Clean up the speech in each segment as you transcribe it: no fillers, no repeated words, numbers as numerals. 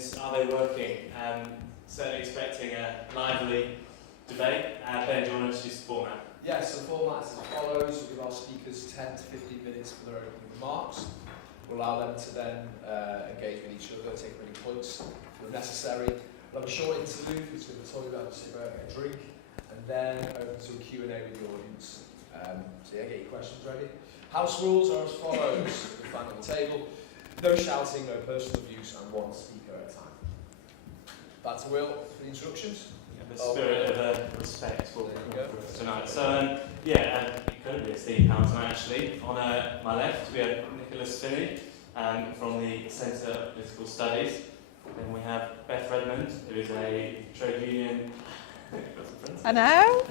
unions, are they working? Certainly expecting a lively debate. Ben, do you want to introduce the format? Yes, the format is as follows. We give our speakers 10 to 15 minutes for their opening remarks. We'll allow them to then engage with each other, take any points if necessary. We'll have a short interlude, which is going to tell you about to get a drink, and then open to a Q&A with the audience. So yeah, get your questions ready. House rules are as follows. We find on the table. No shouting, no personal abuse, and one speaker at a time. Back to Will for the instructions. The spirit of respect for tonight. So, incredibly esteemed panel tonight actually. On my left, we have Nicholas Finney from the Centre of Political Studies. Then we have Beth Redmond, who is a trade union. I know.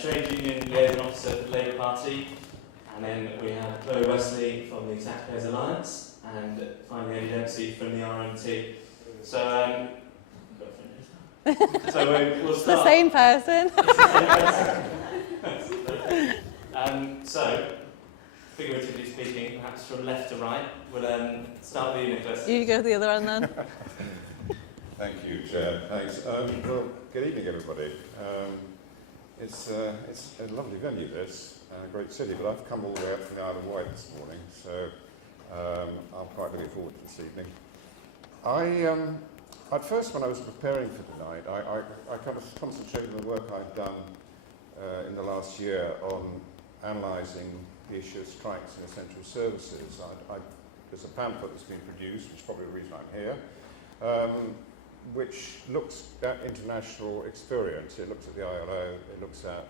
Trade union liaison officer for the Labour Party. And then we have Chloe Wesley from the Taxpayers Alliance. And finally, Dempsey from the RMT. So, we'll start. The same person. So, figuratively speaking, perhaps from left to right, we'll start with you, Nicholas. You go to the other one then. Thank you, Chair. Thanks. Well, good evening, everybody. It's a lovely venue, this, a great city, but I've come all the way up from the Isle of Wight this morning, so I'm quite looking forward to this evening. At first, when I was preparing for tonight, I kind of concentrated on the work I've done in the last year on analysing the issue of strikes in essential services. There's a pamphlet that's been produced, which is probably the reason I'm here, which looks at international experience. It looks at the ILO, it looks at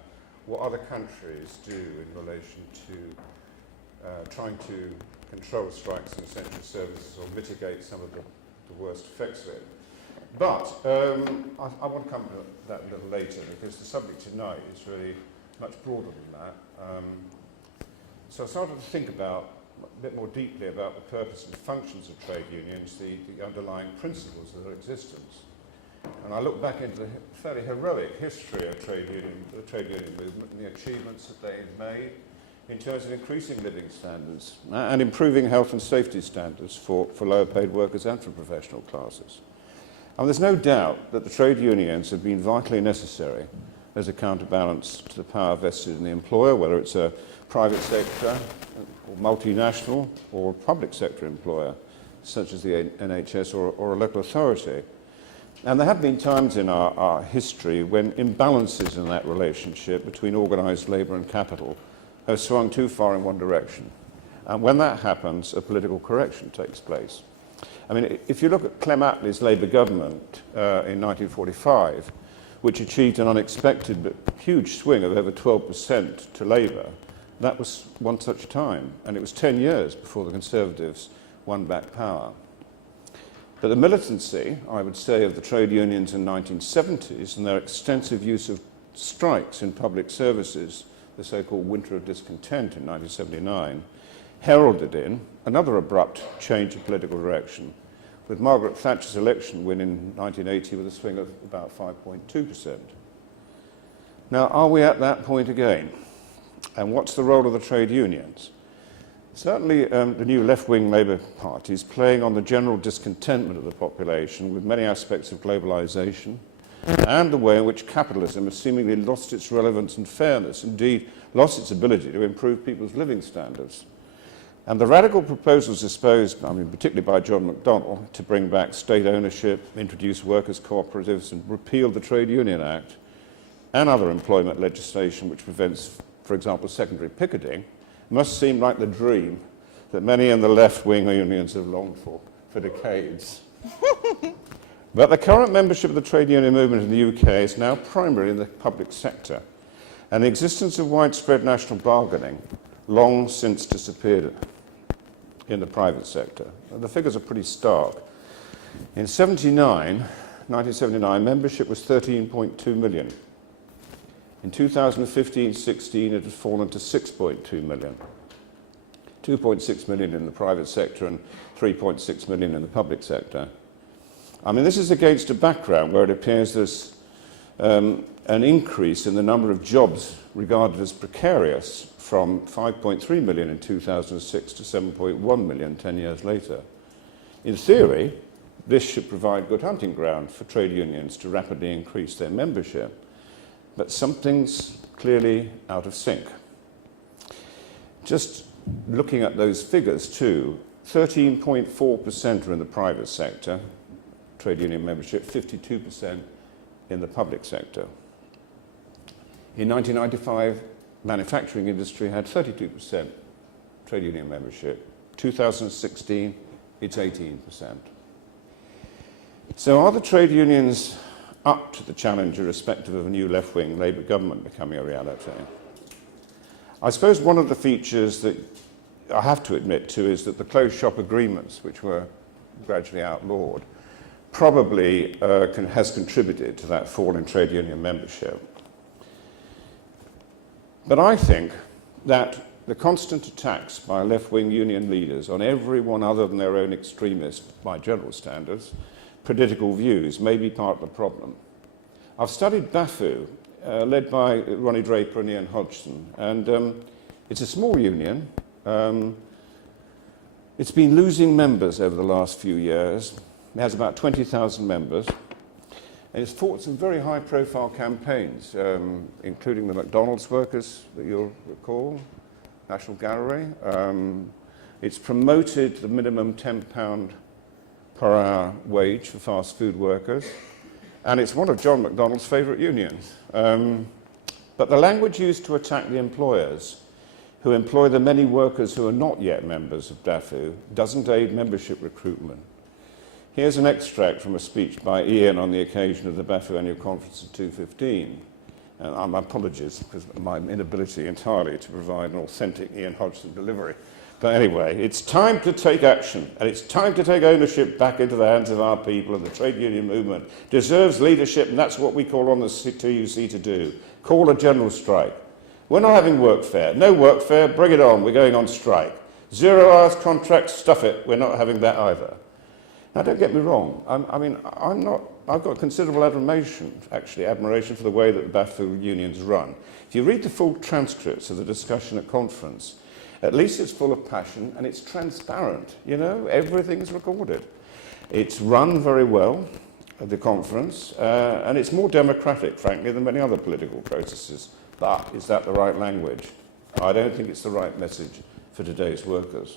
what other countries do in relation to trying to control strikes in essential services or mitigate some of the worst effects of it. But I want to come to that a little later, because the subject tonight is really much broader than that. So I started to think a bit more deeply about the purpose and functions of trade unions, the underlying principles of their existence. And I looked back into the fairly heroic history of the trade union movement and the achievements that they've made in terms of increasing living standards and improving health and safety standards for lower paid workers and for professional classes. And there's no doubt that the trade unions have been vitally necessary as a counterbalance to the power vested in the employer, whether it's a private sector, or multinational, or public sector employer, such as the NHS or a local authority. And there have been times in our history when imbalances in that relationship between organised labour and capital have swung too far in one direction. And when that happens, a political correction takes place. I mean, if you look at Clem Attlee's Labour government in 1945, which achieved an unexpected but huge swing of over 12% to Labour, that was one such time, and it was 10 years before the Conservatives won back power. But the militancy, I would say, of the trade unions in the 1970s and their extensive use of strikes in public services, the so-called Winter of Discontent in 1979, heralded in another abrupt change of political direction, with Margaret Thatcher's election win in 1980 with a swing of about 5.2%. Now, are we at that point again? And what's the role of the trade unions? Certainly, the new left-wing Labour Party is playing on the general discontentment of the population with many aspects of globalisation and the way in which capitalism has seemingly lost its relevance and fairness, indeed lost its ability to improve people's living standards. And the radical proposals disposed, particularly by John McDonnell, to bring back state ownership, introduce workers' cooperatives and repeal the Trade Union Act and other employment legislation which prevents, for example, secondary picketing, must seem like the dream that many in the left-wing unions have longed for decades. But the current membership of the trade union movement in the UK is now primarily in the public sector, and the existence of widespread national bargaining long since disappeared in the private sector. And the figures are pretty stark. In 1979, membership was 13.2 million. In 2015-16, it had fallen to 6.2 million. 2.6 million in the private sector and 3.6 million in the public sector. This is against a background where it appears there's an increase in the number of jobs regarded as precarious from 5.3 million in 2006 to 7.1 million 10 years later. In theory, This should provide good hunting ground for trade unions to rapidly increase their membership. But something's clearly out of sync. Just looking at those figures too, 13.4% are in the private sector, trade union membership, 52% in the public sector. In 1995, manufacturing industry had 32% trade union membership. 2016, it's 18%. So are the trade unions up to the challenge irrespective of a new left-wing Labour government becoming a reality? I suppose one of the features that I have to admit to is that the closed shop agreements, which were gradually outlawed, probably has contributed to that fall in trade union membership. But I think that the constant attacks by left-wing union leaders on everyone other than their own extremist, by general standards, political views may be part of the problem. I've studied BAFU, led by Ronnie Draper and Ian Hodgson, and it's a small union. It's been losing members over the last few years. It has about 20,000 members, and it's fought some very high-profile campaigns, including the McDonald's workers that you'll recall, National Gallery. It's promoted the minimum £10 per hour wage for fast food workers, and it's one of John McDonnell's favourite unions. But the language used to attack the employers who employ the many workers who are not yet members of DAFU doesn't aid membership recruitment. Here's an extract from a speech by Ian on the occasion of the BAFU annual conference in 2015. And my apologies because of my inability entirely to provide an authentic Ian Hodgson delivery. But anyway, it's time to take action, and it's time to take ownership back into the hands of our people, and the trade union movement deserves leadership, and that's what we call on the TUC to do. Call a general strike. We're not having workfare. No workfare, bring it on, we're going on strike. 0 hours contract, stuff it, we're not having that either. Now, don't get me wrong, I've got considerable admiration for the way that the BAFU unions run. If you read the full transcripts of the discussion at conference, at least it's full of passion and it's transparent, you know, everything's recorded. It's run very well at the conference, and it's more democratic, frankly, than many other political processes. But is that the right language? I don't think it's the right message for today's workers.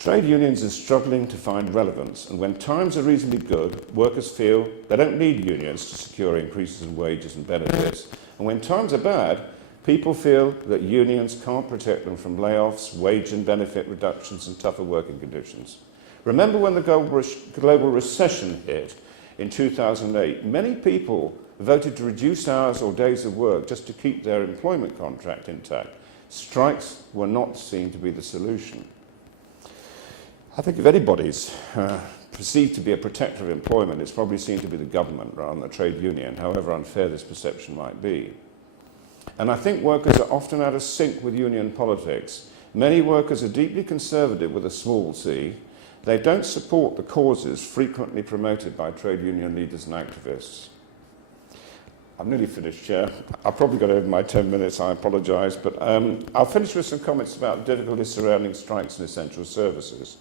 Trade unions are struggling to find relevance, and when times are reasonably good, workers feel they don't need unions to secure increases in wages and benefits. And when times are bad, people feel that unions can't protect them from layoffs, wage and benefit reductions, and tougher working conditions. Remember when the global recession hit in 2008, many people voted to reduce hours or days of work just to keep their employment contract intact. Strikes were not seen to be the solution. I think if anybody's perceived to be a protector of employment, it's probably seen to be the government rather than the trade union, however unfair this perception might be. And I think workers are often out of sync with union politics. Many workers are deeply conservative with a small c. They don't support the causes frequently promoted by trade union leaders and activists. I'm nearly finished, Chair. I've probably got over my 10 minutes, I apologise, but I'll finish with some comments about difficulties surrounding strikes in essential services.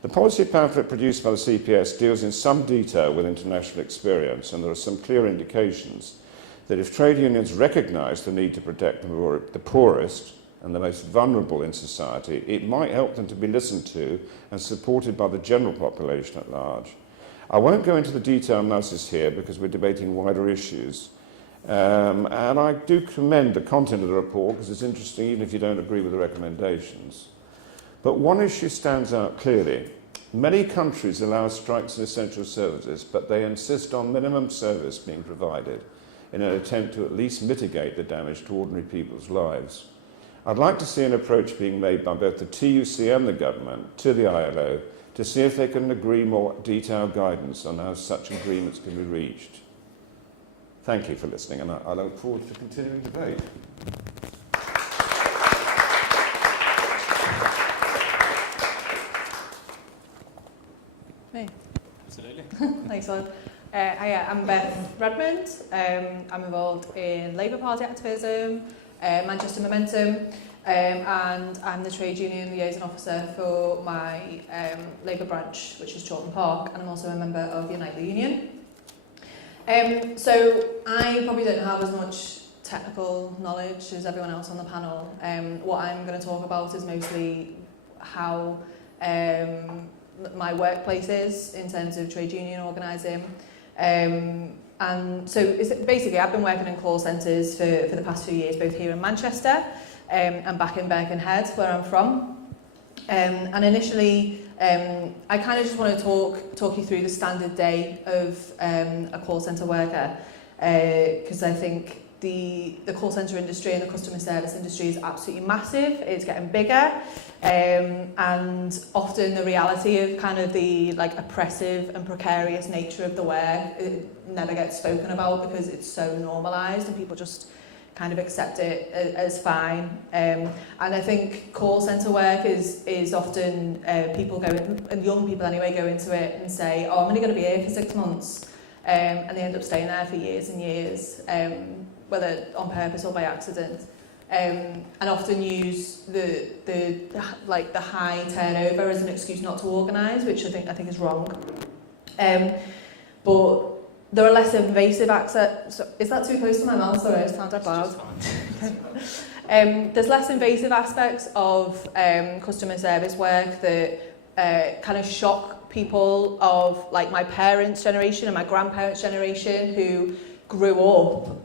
The policy pamphlet produced by the CPS deals in some detail with international experience, and there are some clear indications that if trade unions recognise the need to protect the poorest and the most vulnerable in society, it might help them to be listened to and supported by the general population at large. I won't go into the detailed analysis here because we're debating wider issues. And I do commend the content of the report because it's interesting even if you don't agree with the recommendations. But one issue stands out clearly. Many countries allow strikes in essential services, but they insist on minimum service being provided in an attempt to at least mitigate the damage to ordinary people's lives. I'd like to see an approach being made by both the TUC and the government to the ILO to see if they can agree more detailed guidance on how such agreements can be reached. Thank you for listening, and I look forward to continuing debate. Me. Absolutely. Thanks, Alan. I'm Beth Redmond. I'm involved in Labour Party activism, Manchester Momentum. and I'm the trade union liaison officer for my Labour branch, which is Chorlton Park, and I'm also a member of Unite the Union. So I probably don't have as much technical knowledge as everyone else on the panel. What I'm going to talk about is mostly how my workplace is in terms of trade union organising. And so basically I've been working in call centres for the past few years, both here in Manchester and back in Birkenhead, where I'm from. And initially, I kind of just want to talk you through the standard day of a call centre worker, because I think the call centre industry and the customer service industry is absolutely massive. It's getting bigger, and often the reality of kind of the oppressive and precarious nature of the work, it never gets spoken about because it's so normalised and people just kind of accept it as fine. And I think call centre work is often people go, and young people anyway, go into it and say, oh, I'm only going to be here for 6 months, and they end up staying there for years and years, whether on purpose or by accident, and often use the high turnover as an excuse not to organise, which I think is wrong. But there are less invasive access. So is that too close to my mouth? Sorry, it sounds loud. There's less invasive aspects of customer service work that kind of shock people of like my parents' generation and my grandparents' generation who grew up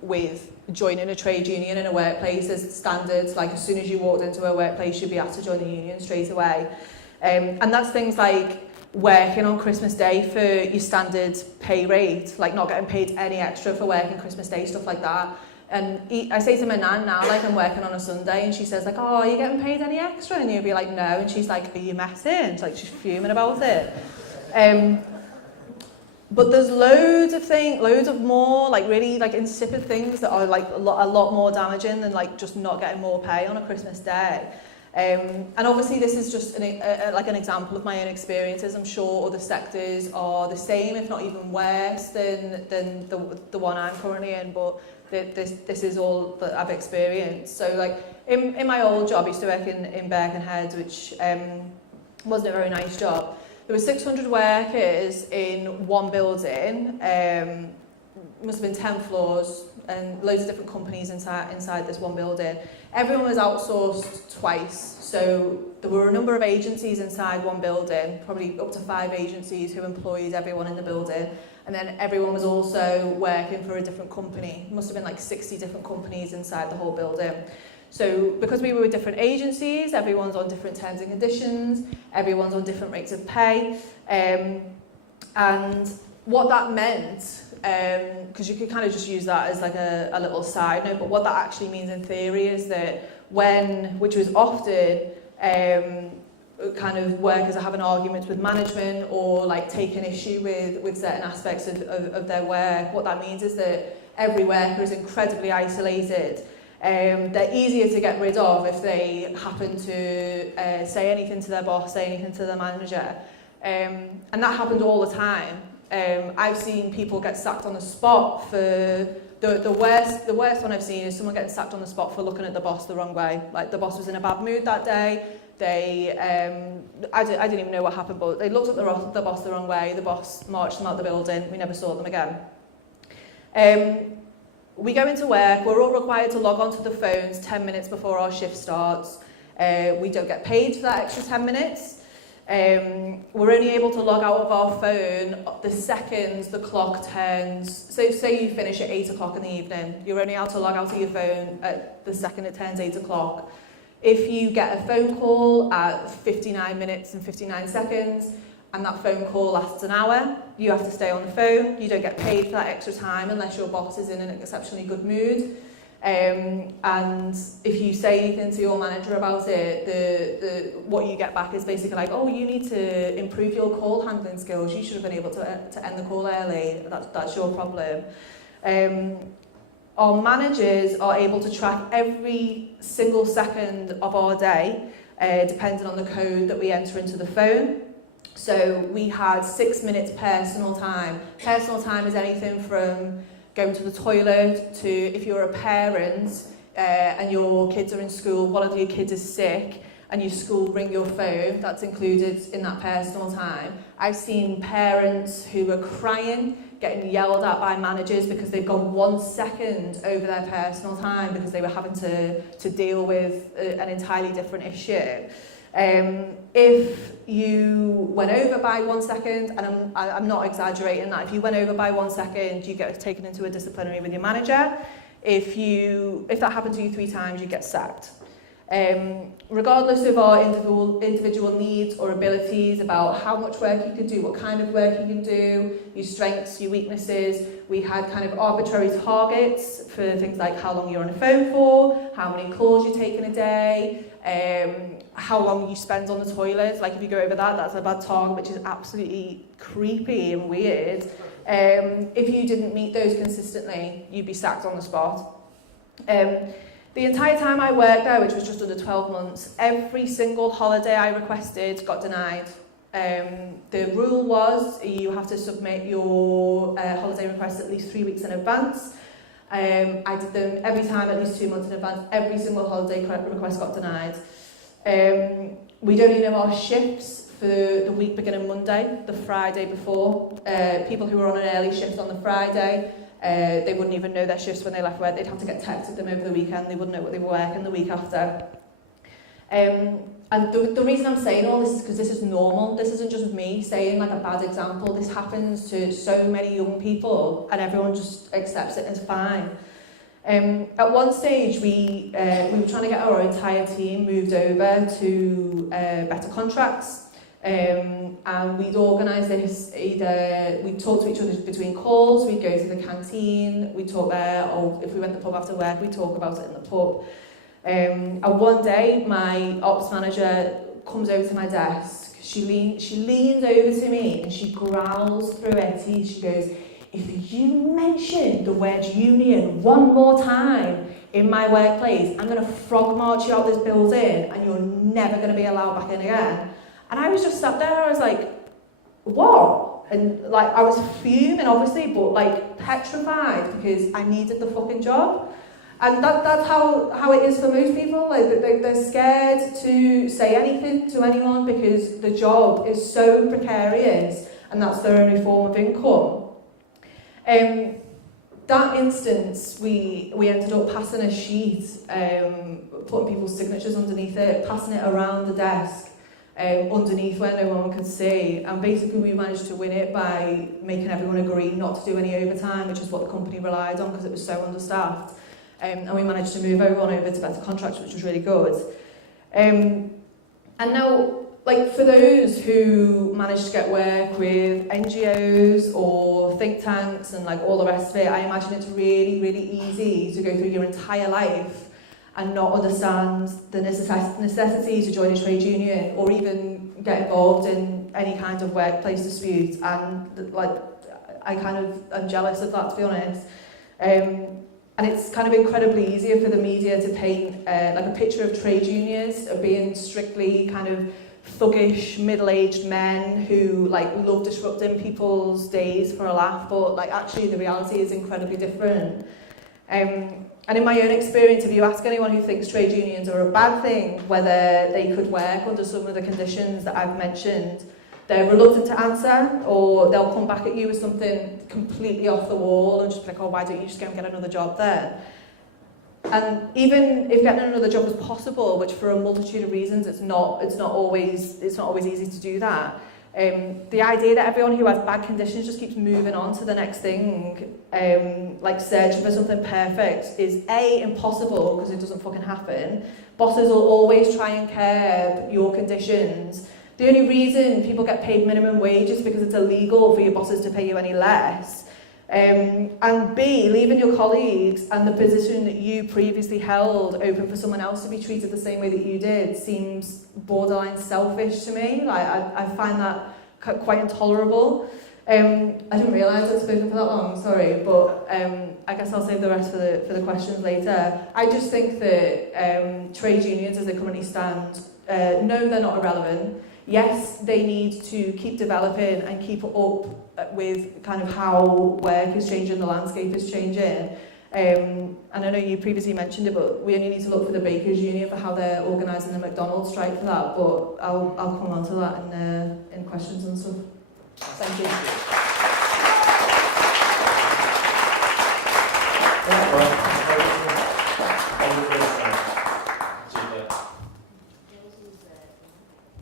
with joining a trade union in a workplace as standards. Like as soon as you walked into a workplace, you'd be asked to join the union straight away. And that's things like working on Christmas Day for your standard pay rate, like not getting paid any extra for working Christmas Day, stuff like that. And I say to my nan now, like I'm working on a Sunday, and she says like, oh, are you getting paid any extra? And you'd be like, no. And she's like, are you messing? Like she's fuming about it. But there's loads of more like really like insipid things that are like a lot more damaging than like just not getting more pay on a Christmas Day. And obviously this is just like an example of my own experiences. I'm sure other sectors are the same, if not even worse than the one I'm currently in, but this is all that I've experienced. So like in my old job, I used to work in Birkenhead, which wasn't a very nice job. There were 600 workers in one building, must have been 10 floors, and loads of different companies inside this one building. Everyone was outsourced twice, so there were a number of agencies inside one building, probably up to 5 agencies who employed everyone in the building, and then everyone was also working for a different company. Must have been like 60 different companies inside the whole building. So because we were with different agencies, everyone's on different terms and conditions, everyone's on different rates of pay, and what that meant, because you could kind of just use that as like a little side note, but what that actually means in theory is that which was often kind of workers are having arguments with management or like taking issue with certain aspects of their work, what that means is that every worker is incredibly isolated. They're easier to get rid of if they happen to say anything to their boss, say anything to their manager. And that happened all the time. I've seen people get sacked on the spot for the worst one I've seen is someone getting sacked on the spot for looking at the boss the wrong way. Like the boss was in a bad mood that day. I didn't even know what happened, but they looked at the boss the wrong way. The boss marched them out the building. We never saw them again. We go into work. We're all required to log onto the phones 10 minutes before our shift starts. We don't get paid for that extra 10 minutes. We're only able to log out of our phone the second the clock turns. So say you finish at 8 o'clock in the evening, you're only able to log out of your phone at the second it turns 8 o'clock. If you get a phone call at 59 minutes and 59 seconds, and that phone call lasts an hour, you have to stay on the phone. You don't get paid for that extra time unless your boss is in an exceptionally good mood. And if you say anything to your manager about it, what you get back is basically like, oh, you need to improve your call handling skills. You should have been able to end the call early. That's your problem. Our managers are able to track every single second of our day, depending on the code that we enter into the phone. So we had 6 minutes personal time. Personal time is anything from going to the toilet to, if you're a parent, and your kids are in school, one of your kids is sick, and your school ring your phone, that's included in that personal time. I've seen parents who are crying, getting yelled at by managers because they've gone 1 second over their personal time because they were having to deal with an entirely different issue. If you went over by 1 second, and I'm not exaggerating that, if you went over by 1 second, you get taken into a disciplinary with your manager. If that happened to you 3 times, you get sacked. Regardless of our individual needs or abilities about how much work you can do, what kind of work you can do, your strengths, your weaknesses, we had kind of arbitrary targets for things like how long you're on the phone for, how many calls you take in a day, how long you spend on the toilet. Like if you go over that, that's a bad target, which is absolutely creepy and weird. If you didn't meet those consistently, you'd be sacked on the spot. The entire time I worked there, which was just under 12 months, every single holiday I requested got denied. The rule was you have to submit your holiday request at least 3 weeks in advance. I did them every time, at least 2 months in advance. Every single holiday request got denied. We don't even know our shifts for the week beginning Monday, the Friday before. People who were on an early shift on the Friday, they wouldn't even know their shifts when they left work. They'd have to get texted them over the weekend. They wouldn't know what they were working the week after. And the reason I'm saying all this is because this is normal. This isn't just me saying like a bad example. This happens to so many young people and everyone just accepts it as fine. At one stage, we were trying to get our entire team moved over to better contracts. And we'd organise this, we'd talk to each other between calls, we'd go to the canteen, we'd talk there, or if we went to the pub after work, we'd talk about it in the pub. And one day, my ops manager comes over to my desk, she leans over to me and she growls through her teeth, she goes, "If you mention the word union one more time in my workplace, I'm going to frog march you out this building and you're never going to be allowed back in again." And I was just sat there, I was like, what? And like, I was fuming, obviously, but like petrified because I needed the fucking job. And that's how it is for most people. Like they're scared to say anything to anyone because the job is so precarious and that's their only form of income. That instance, we ended up passing a sheet, putting people's signatures underneath it, passing it around the desk. Underneath where no one could see, and basically we managed to win it by making everyone agree not to do any overtime, which is what the company relied on because it was so understaffed, and we managed to move everyone over to better contracts, which was really good. And now, like for those who managed to get work with NGOs or think tanks and like all the rest of it, I imagine it's really, really easy to go through your entire life and not understand the necessity to join a trade union or even get involved in any kind of workplace dispute. And like, I kind of am jealous of that, to be honest. And it's kind of incredibly easier for the media to paint like a picture of trade unions of being strictly kind of thuggish, middle-aged men who like love disrupting people's days for a laugh, but like actually the reality is incredibly different. And in my own experience, if you ask anyone who thinks trade unions are a bad thing, whether they could work under some of the conditions that I've mentioned, they're reluctant to answer, or they'll come back at you with something completely off the wall and just be like, oh, why don't you just go and get another job then? And even if getting another job is possible, which for a multitude of reasons it's not always easy to do that. The idea that everyone who has bad conditions just keeps moving on to the next thing, like searching for something perfect, is A, impossible because it doesn't fucking happen. Bosses will always try and curb your conditions. The only reason people get paid minimum wage is because it's illegal for your bosses to pay you any less. And B, leaving your colleagues and the position that you previously held open for someone else to be treated the same way that you did seems borderline selfish to me. Like I find that quite intolerable. I didn't realise I'd spoken for that long, sorry, but I guess I'll save the rest for the questions later. I just think that trade unions as they currently stand, no, they're not irrelevant. Yes, they need to keep developing and keep up with kind of how work is changing, the landscape is changing. And I know you previously mentioned it, but we only need to look for the Bakers Union for how they're organising the McDonald's strike for that. But I'll come on to that in questions and stuff. Thank you.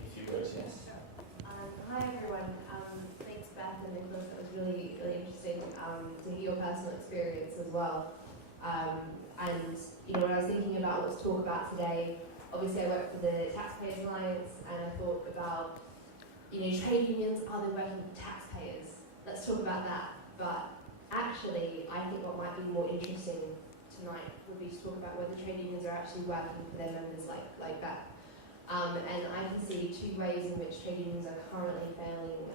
If you would, yes. Hi everyone. Thanks Beth and Nicholas. That was really, really interesting to hear your personal experience as well. And when I was thinking about what to talk about today, obviously I work for the Taxpayers Alliance, and I thought about, trade unions, are they working with taxpayers? Let's talk about that. But actually, I think what might be more interesting tonight would be to talk about whether trade unions are actually working for their members like that. And I can see two ways in which trade unions are currently failing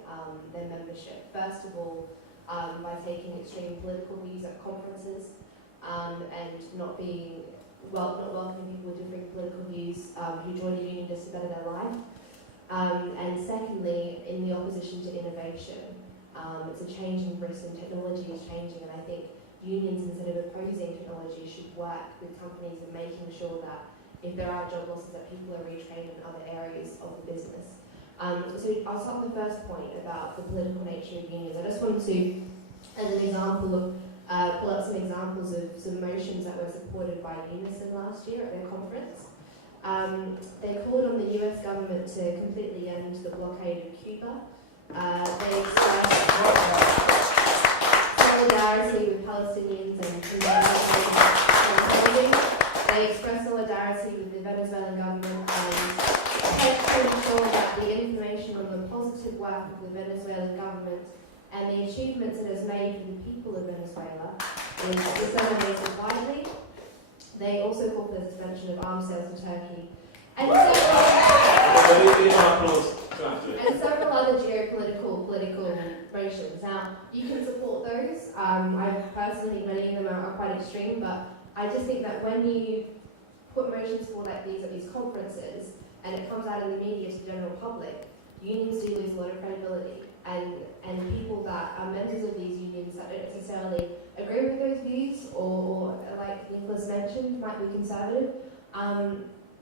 their membership. First of all, by taking extreme political views at conferences and not welcoming people with different political views who join a union just to better their life. And secondly, in the opposition to innovation. It's a changing Britain, technology is changing, and I think unions, instead of opposing technology, should work with companies in making sure that if there are job losses, that people are retrained in other areas of the business. So I'll start with the first point about the political nature of unions. I just wanted to, as an example of, pull up some examples of some motions that were supported by Unison last year at their conference. They called on the US government to completely end the blockade of Cuba. They expressed solidarity with Palestinians and they expressed solidarity with the Venezuelan government and helped to ensure that the information on the positive work of the Venezuelan government and the achievements it has made for the people of Venezuela is disseminated widely. They also called for the suspension of arms sales to Turkey. And several other geopolitical motions. Now, you can support those. I personally think many of them are quite extreme, but I just think that when you put motions forward like these at these conferences, and it comes out in the media to the general public, unions do lose a lot of credibility. And people that are members of these unions that don't necessarily agree with those views, or like Nicholas mentioned, might be conservative,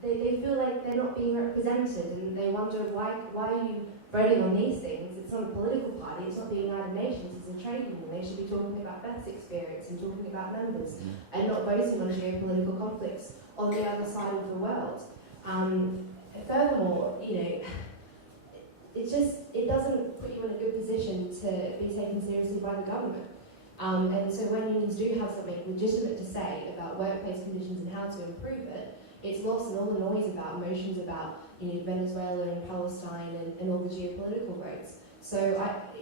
they feel like they're not being represented, and they wonder why are you voting on these things? It's not a political party, it's not the United Nations, it's a trade union. They should be talking about Beth's experience and talking about members, and not voting on geopolitical conflicts on the other side of the world. Furthermore, it doesn't put you in a good position to be taken seriously by the government. And so when unions do have something legitimate to say about workplace conditions and how to improve it, it's lost in all the noise about motions about Venezuela and Palestine and all the geopolitical votes. So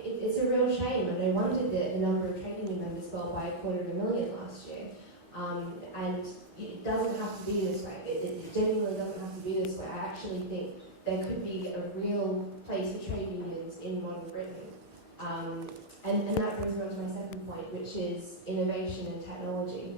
it's a real shame, and no wonder that the number of trade union members fell by 250,000 last year. And it doesn't have to be this way. It genuinely doesn't have to be this way. I actually think there could be a real place for trade unions in modern Britain. And that brings me on to my second point, which is innovation and technology.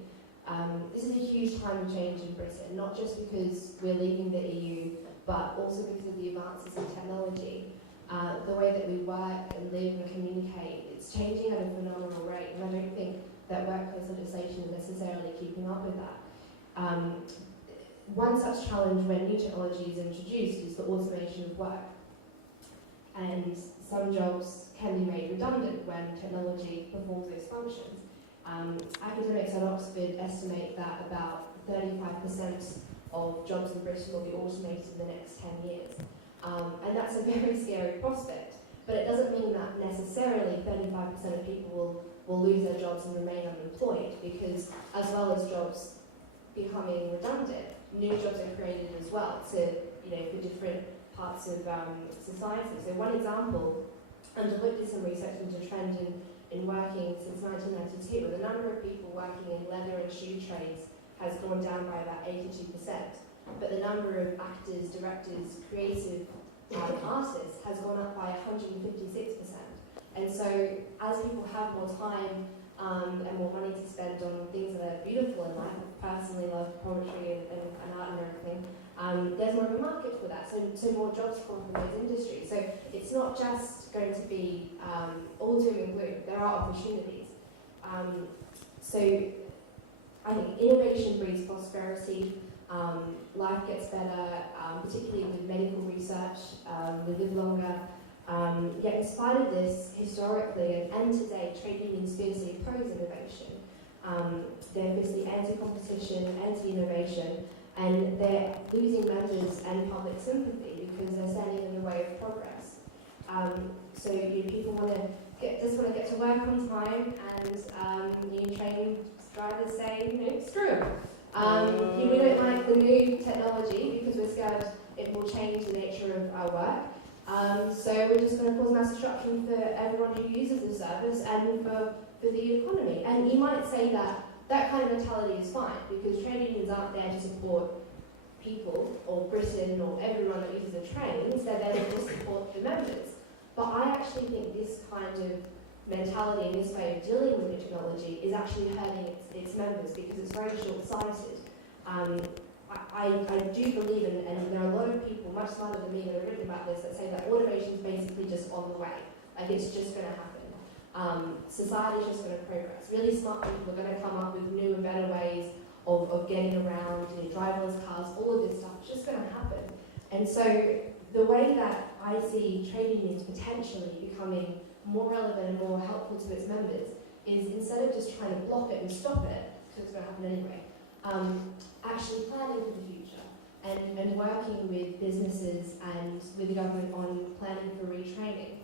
This is a huge time of change in Britain, not just because we're leaving the EU, but also because of the advances in technology. The way that we work and live and communicate, it's changing at a phenomenal rate, and I don't think that workplace legislation is necessarily keeping up with that. One such challenge when new technology is introduced is the automation of work. And some jobs can be made redundant when technology performs those functions. Academics at Oxford estimate that about 35% of jobs in Britain will be automated in the next 10 years. And that's a very scary prospect, but it doesn't mean that necessarily 35% of people will lose their jobs and remain unemployed, because as well as jobs becoming redundant, new jobs are created as well for different parts of society. So one example, and I looked at some research into trend in working since 1992, the number of people working in leather and shoe trades has gone down by about 82%, but the number of actors, directors, creative artists has gone up by 156%. And so as people have more time and more money to spend on things that are beautiful in life, I personally love poetry and art and everything, there's more of a market for that, so more jobs come from those industries. So it's not just going to be all doom and gloom, there are opportunities. So I think innovation breeds prosperity, life gets better, particularly with medical research, we live longer. Yet in spite of this, historically and today, trade unions fiercely oppose innovation. They're fiercely anti-competition, anti-innovation, and they're losing members and public sympathy because they're standing in the way of progress. So people just want to get to work on time, and train drivers say, screw 'em. We don't like the new technology because we're scared it will change the nature of our work. So we're just going to cause mass disruption for everyone who uses the service and for the economy. And you might say that kind of mentality is fine because trade unions aren't there to support people or Britain or everyone that uses the trains, they're there to support the members. But I actually think this kind of mentality and this way of dealing with new technology is actually hurting its members because it's very short-sighted. I do believe, and there are a lot of people much smarter than me that have written about this, that say that automation is basically just on the way. Like it's just going to happen. Society is just going to progress. Really smart people are going to come up with new and better ways of getting around, driverless cars, all of this stuff. It's just going to happen. And so the way that I see trade unions potentially becoming more relevant and more helpful to its members is instead of just trying to block it and stop it, because it's going to happen anyway, actually planning for the future and working with businesses and with the government on planning for retraining.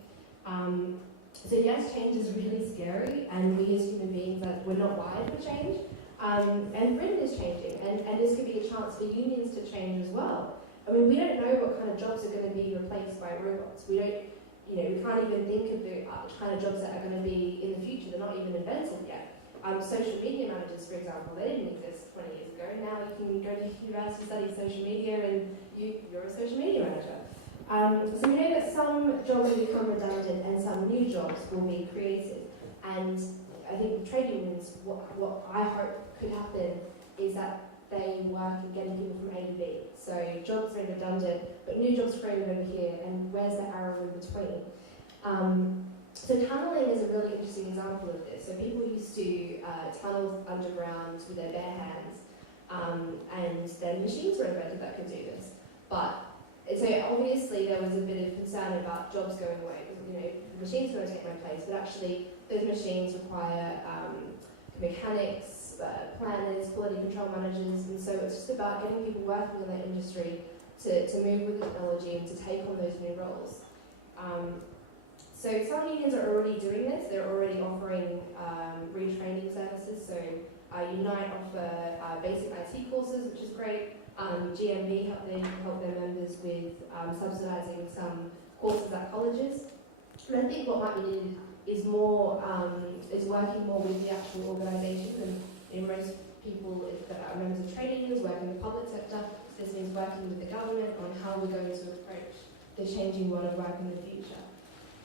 So yes, change is really scary, and we as human beings, we're not wired for change, and Britain is changing, and this could be a chance for unions to change as well. I mean, we don't know what kind of jobs are going to be replaced by robots. We don't, we can't even think of the kind of jobs that are going to be in the future. They're not even invented yet. Social media managers, for example, they didn't exist 20 years ago. Now you can go to university, study social media, and you're a social media manager. So we know that some jobs will become redundant and some new jobs will be created. And I think the trade unions, what I hope could happen is that they work in getting people from A to B. So jobs are redundant, but new jobs created over here, and where's the arrow in between? So tunneling is a really interesting example of this. So people used to tunnel underground with their bare hands, and then machines were invented that could do this. But so obviously there was a bit of concern about jobs going away. The machines were going to take my place, but actually those machines require mechanics, planners, quality control managers, and so it's just about getting people working in that industry to move with technology and to take on those new roles. So some unions are already doing this. They're already offering retraining services. So Unite offer basic IT courses, which is great. GMB help their members with subsidising some courses at colleges. And I think what might be needed is more is working more with the actual organisation. And most people that are members of trade unions work in the public sector. So this means working with the government on how we're going to approach the changing world of work in the future.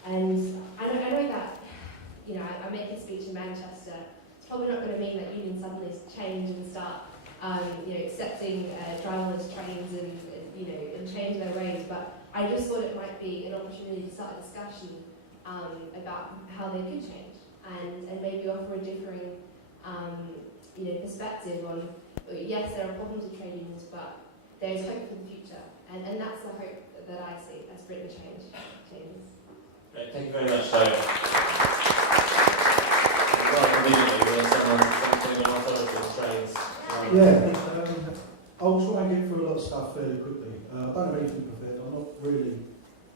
And I know that, I make a speech in Manchester. It's probably not going to mean that unions suddenly change and start, accepting driverless trains and change their ways. But I just thought it might be an opportunity to start a discussion about how they could change and maybe offer a differing, perspective on, yes, there are problems with trade unions, but there's hope for the future. And that's the hope that I see as Britain changes. Great, thank you very much, Joe. Right, immediately, someone else over to the trains. I'll try and get through a lot of stuff fairly quickly. I don't have anything prepared. I'm not really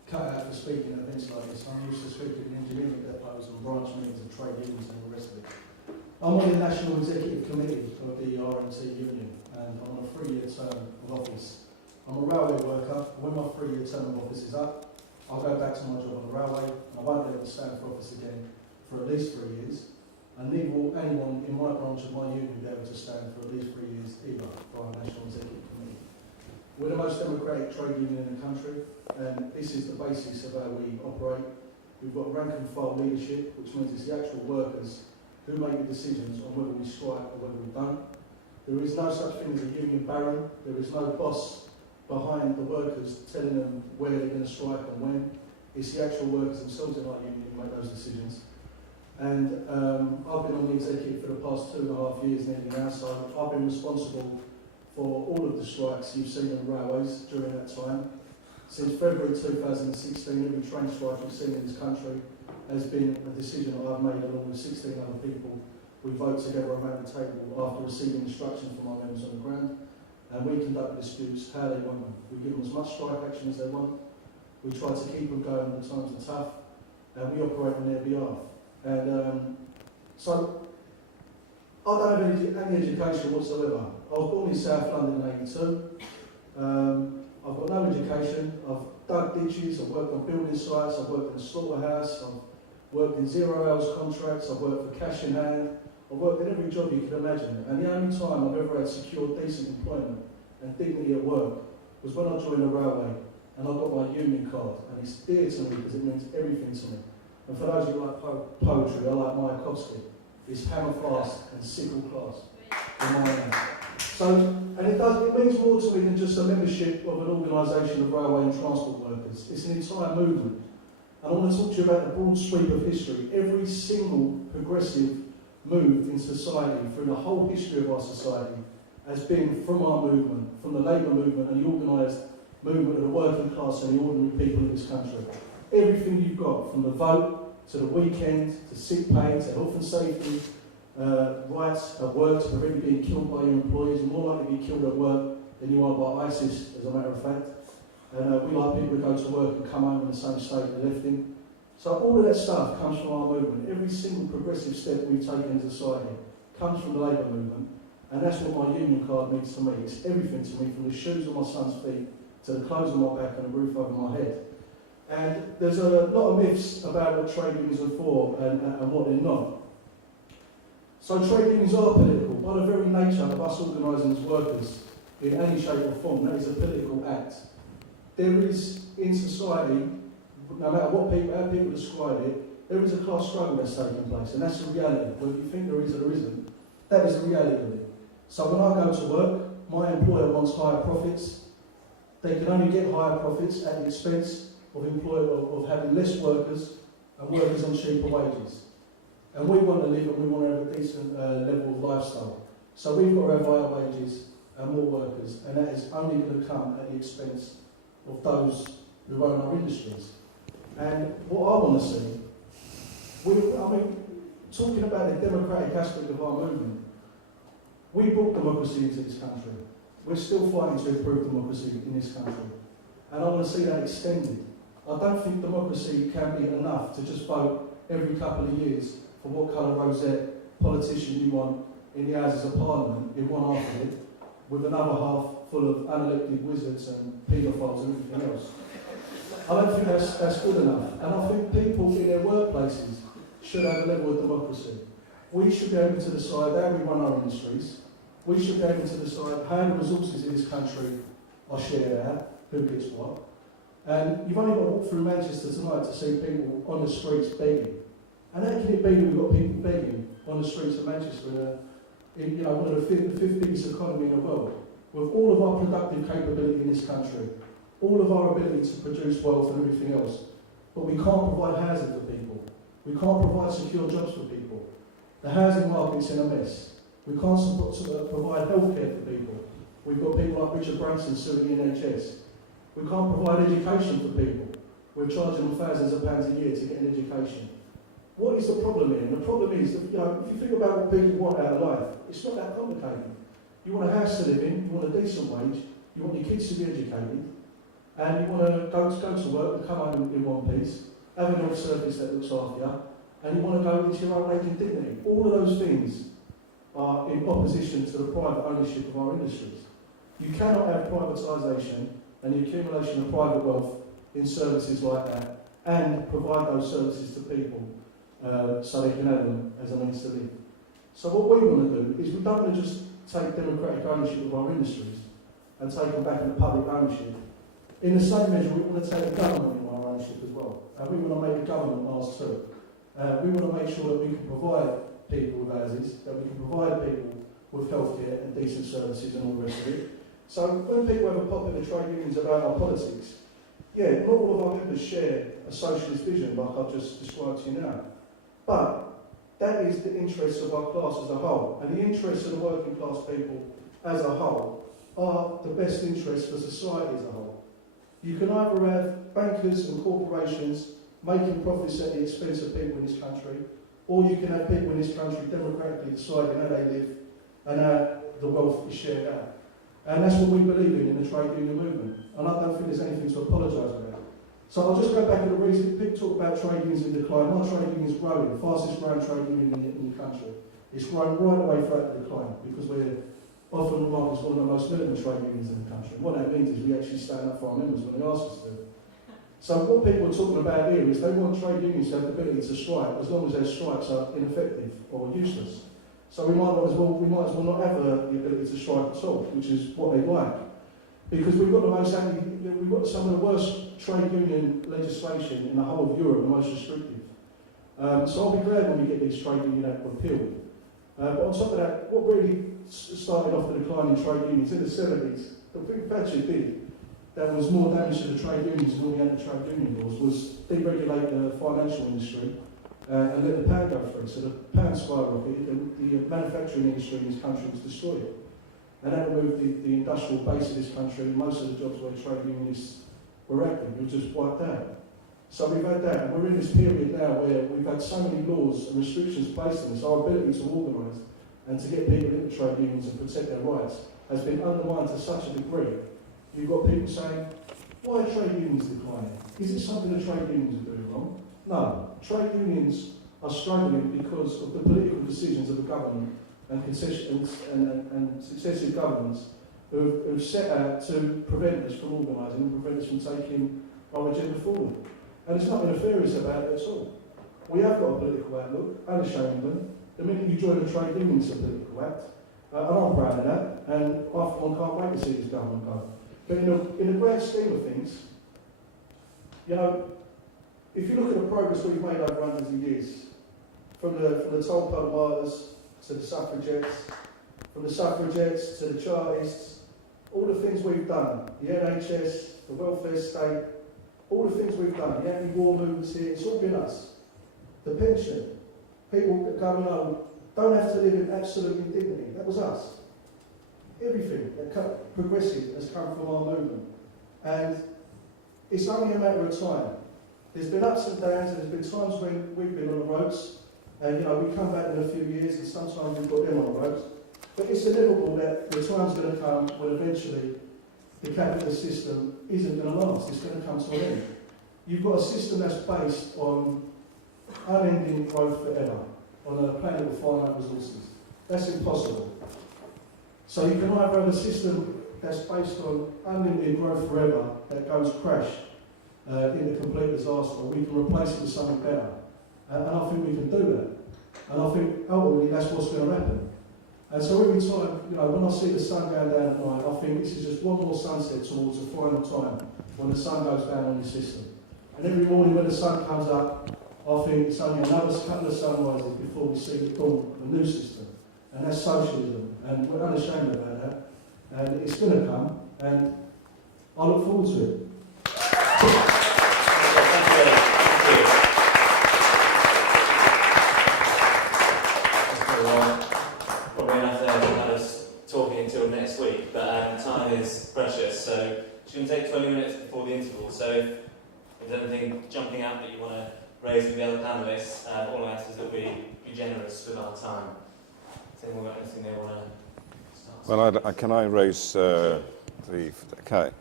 cut out for speaking at events like this. I'm used to speaking in engineering depots and branch meetings and trade unions and all the rest of it. I'm on the National Executive Committee of the RMT Union, and I'm on a 3-year term of office. I'm a railway worker. When my 3-year term of office is up, I'll go back to my job on the railway, and I won't be able to stand for office again for at least 3 years. And neither will anyone in my branch of my union be able to stand for at least 3 years either by our National Executive Committee. We're the most democratic trade union in the country, and this is the basis of how we operate. We've got rank and file leadership, which means it's the actual workers who make the decisions on whether we strike or whether we don't. There is no such thing as a union baron. There is no boss behind the workers telling them where they're going to strike and when. It's the actual workers themselves in our union who make those decisions. And I've been on the executive for the past 2.5 years nearly now, so I've been responsible for all of the strikes you've seen on railways during that time. Since February 2016, every train strike you've seen in this country has been a decision that I've made along with 16 other people. We vote together around the table after receiving instruction from our members on the ground, and we conduct disputes how they want them. We give them as much strike action as they want. We try to keep them going when the times are tough, and we operate on their behalf. And so, I don't have any education whatsoever. I was born in South London in '82. I've got no education. I've dug ditches, I've worked on building sites, I've worked in a slaughterhouse, I've worked in 0 hours contracts, I've worked for cash in hand, I've worked in every job you can imagine. And the only time I've ever had secured decent employment and dignity at work was when I joined the railway and I got my union card. And it's dear to me because it means everything to me. And for those who like poetry, I like Mayakovsky. It's hammer fast and sickle class in my name. So, and it means more to me than just a membership of an organisation of railway and transport workers. It's an entire movement. And I want to talk to you about the broad sweep of history. Every single progressive move in society, through the whole history of our society, has been from our movement, from the labour movement and the organised movement of the working class and the ordinary people of this country. Everything you've got, from the vote to the weekend, to sick pay, to health and safety, rights at work, to preventing being killed by your employees. You're more likely to be killed at work than you are by ISIS, as a matter of fact. And we like people to go to work and come home in the same state they left in. So all of that stuff comes from our movement. Every single progressive step we've taken in society comes from the labour movement. And that's what my union card means to me. It's everything to me, from the shoes on my son's feet to the clothes on my back and the roof over my head. And there's a lot of myths about what trade unions are for and what they're not. So trade unions are political. By the very nature of us organising as workers in any shape or form, that is a political act. There is, in society, no matter what how people describe it, there is a class struggle that's taking place, and that's the reality. Whether you think there is or there isn't, that is the reality of it. So when I go to work, my employer wants higher profits. They can only get higher profits at the expense of having less workers and workers on cheaper wages. And we want to live and we want to have a decent level of lifestyle. So we've got to have higher wages and more workers, and that is only going to come at the expense of those who own our industries. And what I want to see, talking about the democratic aspect of our movement, we brought democracy into this country. We're still fighting to improve democracy in this country. And I want to see that extended. I don't think democracy can be enough to just vote every couple of years for what colour rosette politician you want in the Houses of Parliament in one half of it, with another half full of unelected wizards and paedophiles and everything else. I don't think that's good enough. And I think people in their workplaces should have a level of democracy. We should be able to decide how we run our industries. We should be able to decide how the resources in this country are shared out, who gets what. And you've only got to walk through Manchester tonight to see people on the streets begging. And how can it be that we've got people begging on the streets of Manchester in one of the fifth biggest economy in the world, with all of our productive capability in this country, all of our ability to produce wealth and everything else, but we can't provide housing for people. We can't provide secure jobs for people. The housing market's in a mess. We can't provide healthcare for people. We've got people like Richard Branson suing the NHS. We can't provide education for people. We're charging them thousands of pounds a year to get an education. What is the problem here? And the problem is that, if you think about what people want out of life, it's not that complicated. You want a house to live in, you want a decent wage, you want your kids to be educated, and you want to go to work and come home in one piece, have an health service that looks after you, and you want to go into your own age and dignity. All of those things are in opposition to the private ownership of our industries. You cannot have privatisation and the accumulation of private wealth in services like that and provide those services to people so they can have them as a means to live. So what we want to do is we don't want to just take democratic ownership of our industries and take them back into public ownership. In the same measure, we want to take the government into our ownership as well. And we want to make the government ours too. We want to make sure that we can provide people with houses, that we can provide people with healthcare and decent services and all the rest of it. So when people have a pop in the trade unions about our politics, yeah, not all of our members share a socialist vision like I've just described to you now. But That is the interests of our class as a whole. And the interests of the working class people as a whole are the best interests for society as a whole. You can either have bankers and corporations making profits at the expense of people in this country, or you can have people in this country democratically deciding how they live and how the wealth is shared out. And that's what we believe in the trade union movement. And I don't think there's anything to apologise about. So I'll just go back to the reason, big talk about trade unions in decline. My trade union is growing, the fastest growing trade union in the country. It's grown right away throughout the decline because we're often remarked as one of the most militant trade unions in the country. What that means is we actually stand up for our members when they ask us to. So what people are talking about here is they want trade unions to have the ability to strike as long as their strikes are ineffective or useless. So we might as well not have the ability to strike at all, which is what they like. Because we've got some of the worst trade union legislation in the whole of Europe, the most restrictive. So I'll be glad when we get these trade union act repealed. But on top of that, what really started off the decline in trade unions in the 70s, the thing Thatcher did that was more damage to the trade unions than all the anti-trade union laws was deregulate the financial industry and let the pound go free. So the pound skyrocketed and the manufacturing industry in this country was destroyed. And that removed the industrial base of this country, and most of the jobs where trade unionists were active were just wiped out. So we've had that, and we're in this period now where we've had so many laws and restrictions placed on us. Our ability to organise and to get people into trade unions and protect their rights has been undermined to such a degree. You've got people saying, why are trade unions declining? Is it something the trade unions are doing wrong? No. Trade unions are struggling because of the political decisions of the government and successive governments who've set out to prevent us from organising and prevent us from taking our agenda forward. And there's nothing nefarious about it at all. We have got a political outlook, unashamedly. The minute you join a trade union, it's a political act. And I'm proud of that, and I for one can't wait to see this government go. But in the grand scheme of things, you know, if you look at the progress we've made over hundreds of years, from the toll pole martyrs to the suffragettes, from the suffragettes to the Chartists, all the things we've done, the NHS, the welfare state, all the things we've done, the anti-war movements here, it's all been us. The pension, people going home don't have to live in absolute indignity, that was us. Everything that progressive has come from our movement. And it's only a matter of time. There's been ups and downs, and there's been times when we've been on the roads, and you know, we come back in a few years, and sometimes we've got them on the roads. But it's inevitable that the time's going to come when eventually the capitalist system isn't going to last. It's going to come to an end. You've got a system that's based on unending growth forever, on a planet with finite resources. That's impossible. So you can either have a system that's based on unlimited growth forever that goes crash into complete disaster, or we can replace it with something better. And I think we can do that. And I think ultimately that's what's going to happen. And so every time, you know, when I see the sun going down at night, I think this is just one more sunset towards the final time when the sun goes down on the system. And every morning when the sun comes up, I think it's only another couple of sunrises before we see the dawn of the new system. And that's socialism. And we're unashamed about that. And it's going to come, and I look forward to it. Probably enough there to have us talking until next week, but time is precious, so it's going to take 20 minutes before the interval. So if there's anything jumping out that you want to raise with the other panellists, all I ask is that we be generous with our time. Has anyone got anything they want to start? Well, can I raise okay.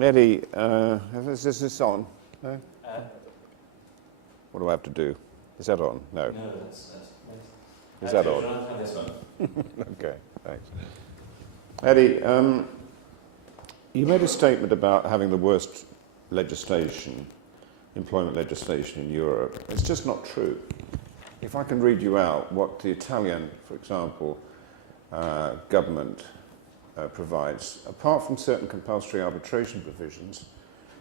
Eddie, is this on? No? What do I have to do? Is that on? No. No, that's Is that on? I'll have this one. Okay, thanks. Eddie, you made a statement about having the worst legislation, employment legislation in Europe. It's just not true. If I can read you out what the Italian, for example, government provides, apart from certain compulsory arbitration provisions,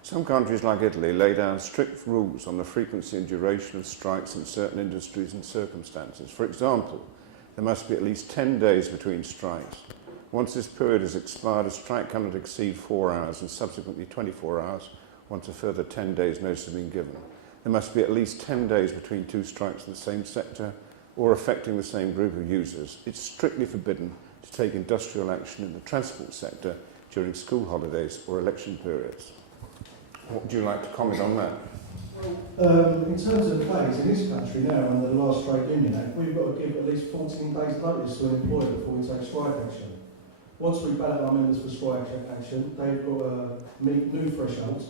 some countries like Italy lay down strict rules on the frequency and duration of strikes in certain industries and circumstances. For example, there must be at least 10 days between strikes. Once this period has expired, a strike cannot exceed 4 hours and subsequently 24 hours once a further 10 days notice has been given. There must be at least 10 days between 2 strikes in the same sector or affecting the same group of users. It's strictly forbidden to take industrial action in the transport sector during school holidays or election periods. What would you like to comment on that? In terms of days, in this country now, under the last Trade Union Act, we've got to give at least 14 days notice to an employer before we take strike action. Once we ballot our members for strike action, they've got to meet new thresholds.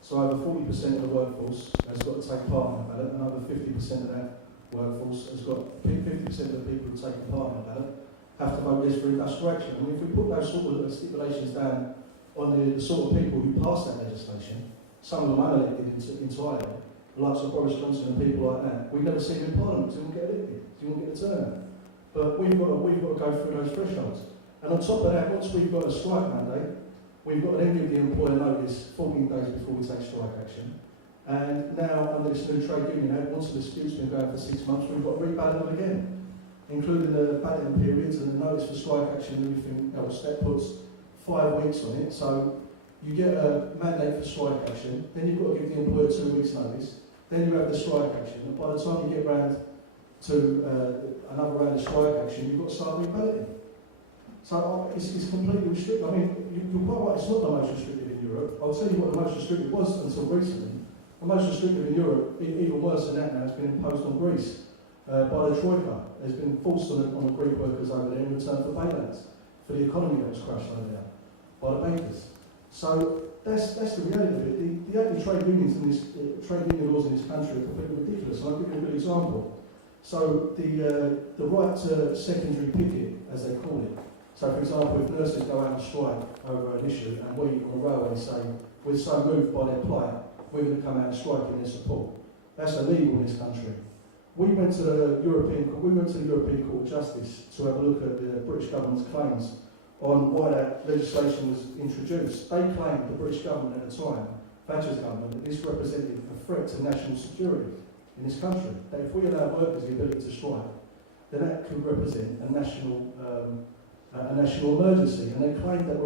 So over 40% of the workforce has got to take part in the ballot, and over 50% of that workforce has got 50% of the people who take part in the ballot have to vote yes for industrial action. I mean, if we put those sort of stipulations down on the sort of people who pass that legislation, some of them unelected entirely, the likes of Boris Johnson and people like that, we've never seen them in Parliament, so you won't get elected, so you won't get the turnout. But we've got to go through those thresholds. And on top of that, once we've got a strike mandate, we've got to then give the employer notice 14 days before we take strike action. And now, under this new Trade Union Act, once the dispute's been going for 6 months, we've got to reballot them again, including the balloting periods and the notice for strike action and everything else. That puts 5 weeks on it. So you get a mandate for strike action, then you've got to give the employer 2 weeks notice, then you have the strike action, and by the time you get round to another round of strike action, you've got to start reballoting. So it's completely restricted. I mean, you're quite right, it's not the most restrictive in Europe. I'll tell you what the most restrictive was until recently. The most restrictive in Europe, even worse than that now, has been imposed on Greece by the Troika. It's been forced on the Greek workers over there in return for bailouts for the economy that was crashed over there by the bankers. So that's the reality of it. The only trade unions in this trade union laws in this country are completely ridiculous. And I'll give you a good example. So the right to secondary picket, as they call it. So for example, if nurses go out and strike over an issue, and we on the railway say we're so moved by their plight, we're going to come out and strike in their support. That's illegal in this country. We went to the European Court of Justice to have a look at the British government's claims on why that legislation was introduced. They claimed, the British government at the time, Thatcher's government, that this represented a threat to national security in this country. That if we allow workers the ability to strike, then that could represent a national emergency. And they claimed that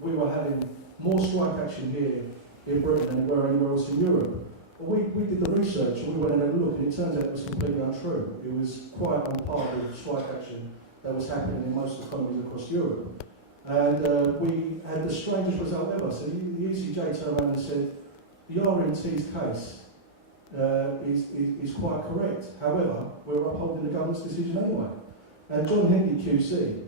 we were having more strike action here in Britain than we were anywhere else in Europe. Well, we did the research and we went and had a look, and it turns out it was completely untrue. It was quite on par with strike action that was happening in most economies across Europe. And we had the strangest result ever. So the ECJ turned around and said, the RMT's case is quite correct. However, we're upholding the government's decision anyway. And John Henry QC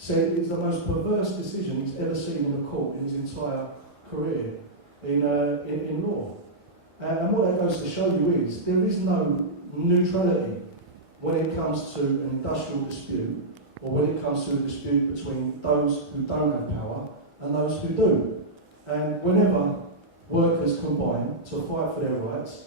said it's the most perverse decision he's ever seen in a court in his entire career in law. And what that goes to show you is there is no neutrality when it comes to an industrial dispute, or when it comes to a dispute between those who don't have power and those who do. And whenever workers combine to fight for their rights,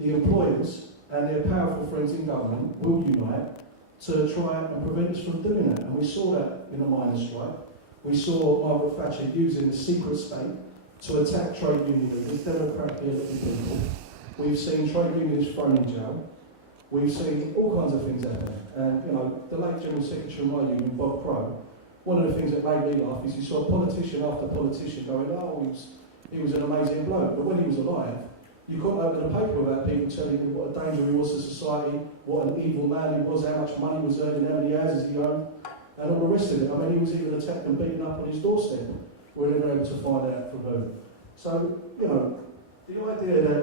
the employers and their powerful friends in government will unite to try and prevent us from doing that. And we saw that in the miners' strike. We saw Margaret Thatcher using the secret state to attack trade union leaders, democratically elected people. We've seen trade unionists thrown in jail. We've seen all kinds of things happen. And, you know, the late General Secretary of my union, Bob Crow, one of the things that made me laugh is you saw politician after politician going, oh, he was an amazing bloke. But when he was alive, you couldn't open a paper about people telling you what a danger he was to society, what an evil man he was, how much money he was earning, how many houses he owned, and all the rest of it. I mean, he was even attacked and beaten up on his doorstep. We were able to find out from who. So, you know, the idea that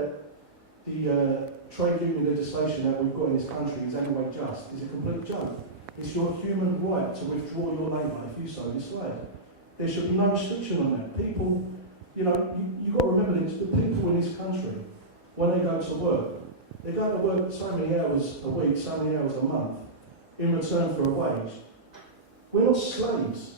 the trade union legislation that we've got in this country is anyway just is a complete joke. It's your human right to withdraw your labour if you so decide. There should be no restriction on that. People, you know, you've got to remember this, the people in this country, when they go to work, they go to work so many hours a week, so many hours a month, in return for a wage. We're not slaves.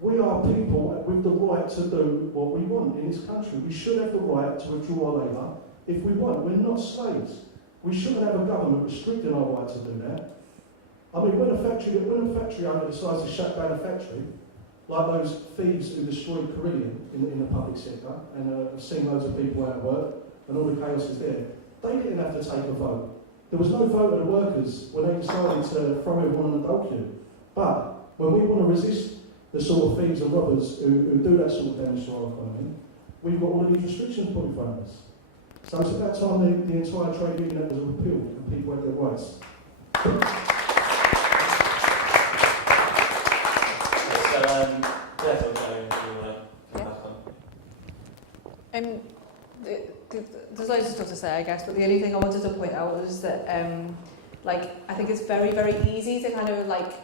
We are people with the right to do what we want in this country. We should have the right to withdraw our labour if we want. We're not slaves. We shouldn't have a government restricting our right to do that. I mean, when a factory owner decides to shut down a factory, like those thieves who destroyed Carillion in the public sector, and I've seen loads of people out of work, and all the chaos is there, they didn't have to take a vote. There was no vote of the workers when they decided to throw everyone on the dole queue. But when we want to resist the sort of thieves and robbers who do that sort of damage to our economy, we've got all of these restrictions put in front of us. So it's about time the entire trade union act was repealed and people had their rights. So, Beth, I'll go into come back on. There's loads of stuff to say, I guess, but the only thing I wanted to point out was that, I think it's very, very easy to kind of like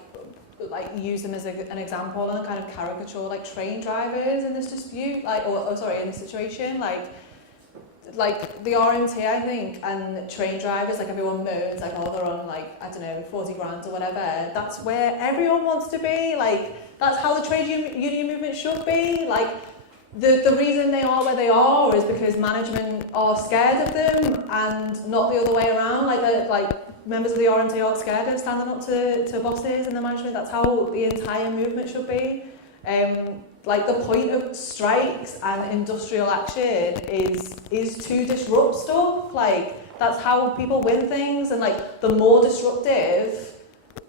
use them as an example and kind of caricature like train drivers in this dispute, in this situation, like the RMT, I think, and train drivers, like everyone moans, like, oh, they're on, like, I don't know, 40 grand or whatever. That's where everyone wants to be. Like, that's how the trade union movement should be. Like, the reason they are where they are is because management are scared of them and not the other way around. Like members of the RMT aren't scared of standing up to bosses and the management. That's how the entire movement should be. Like the point of strikes and industrial action is to disrupt stuff. Like that's how people win things, and like the more disruptive,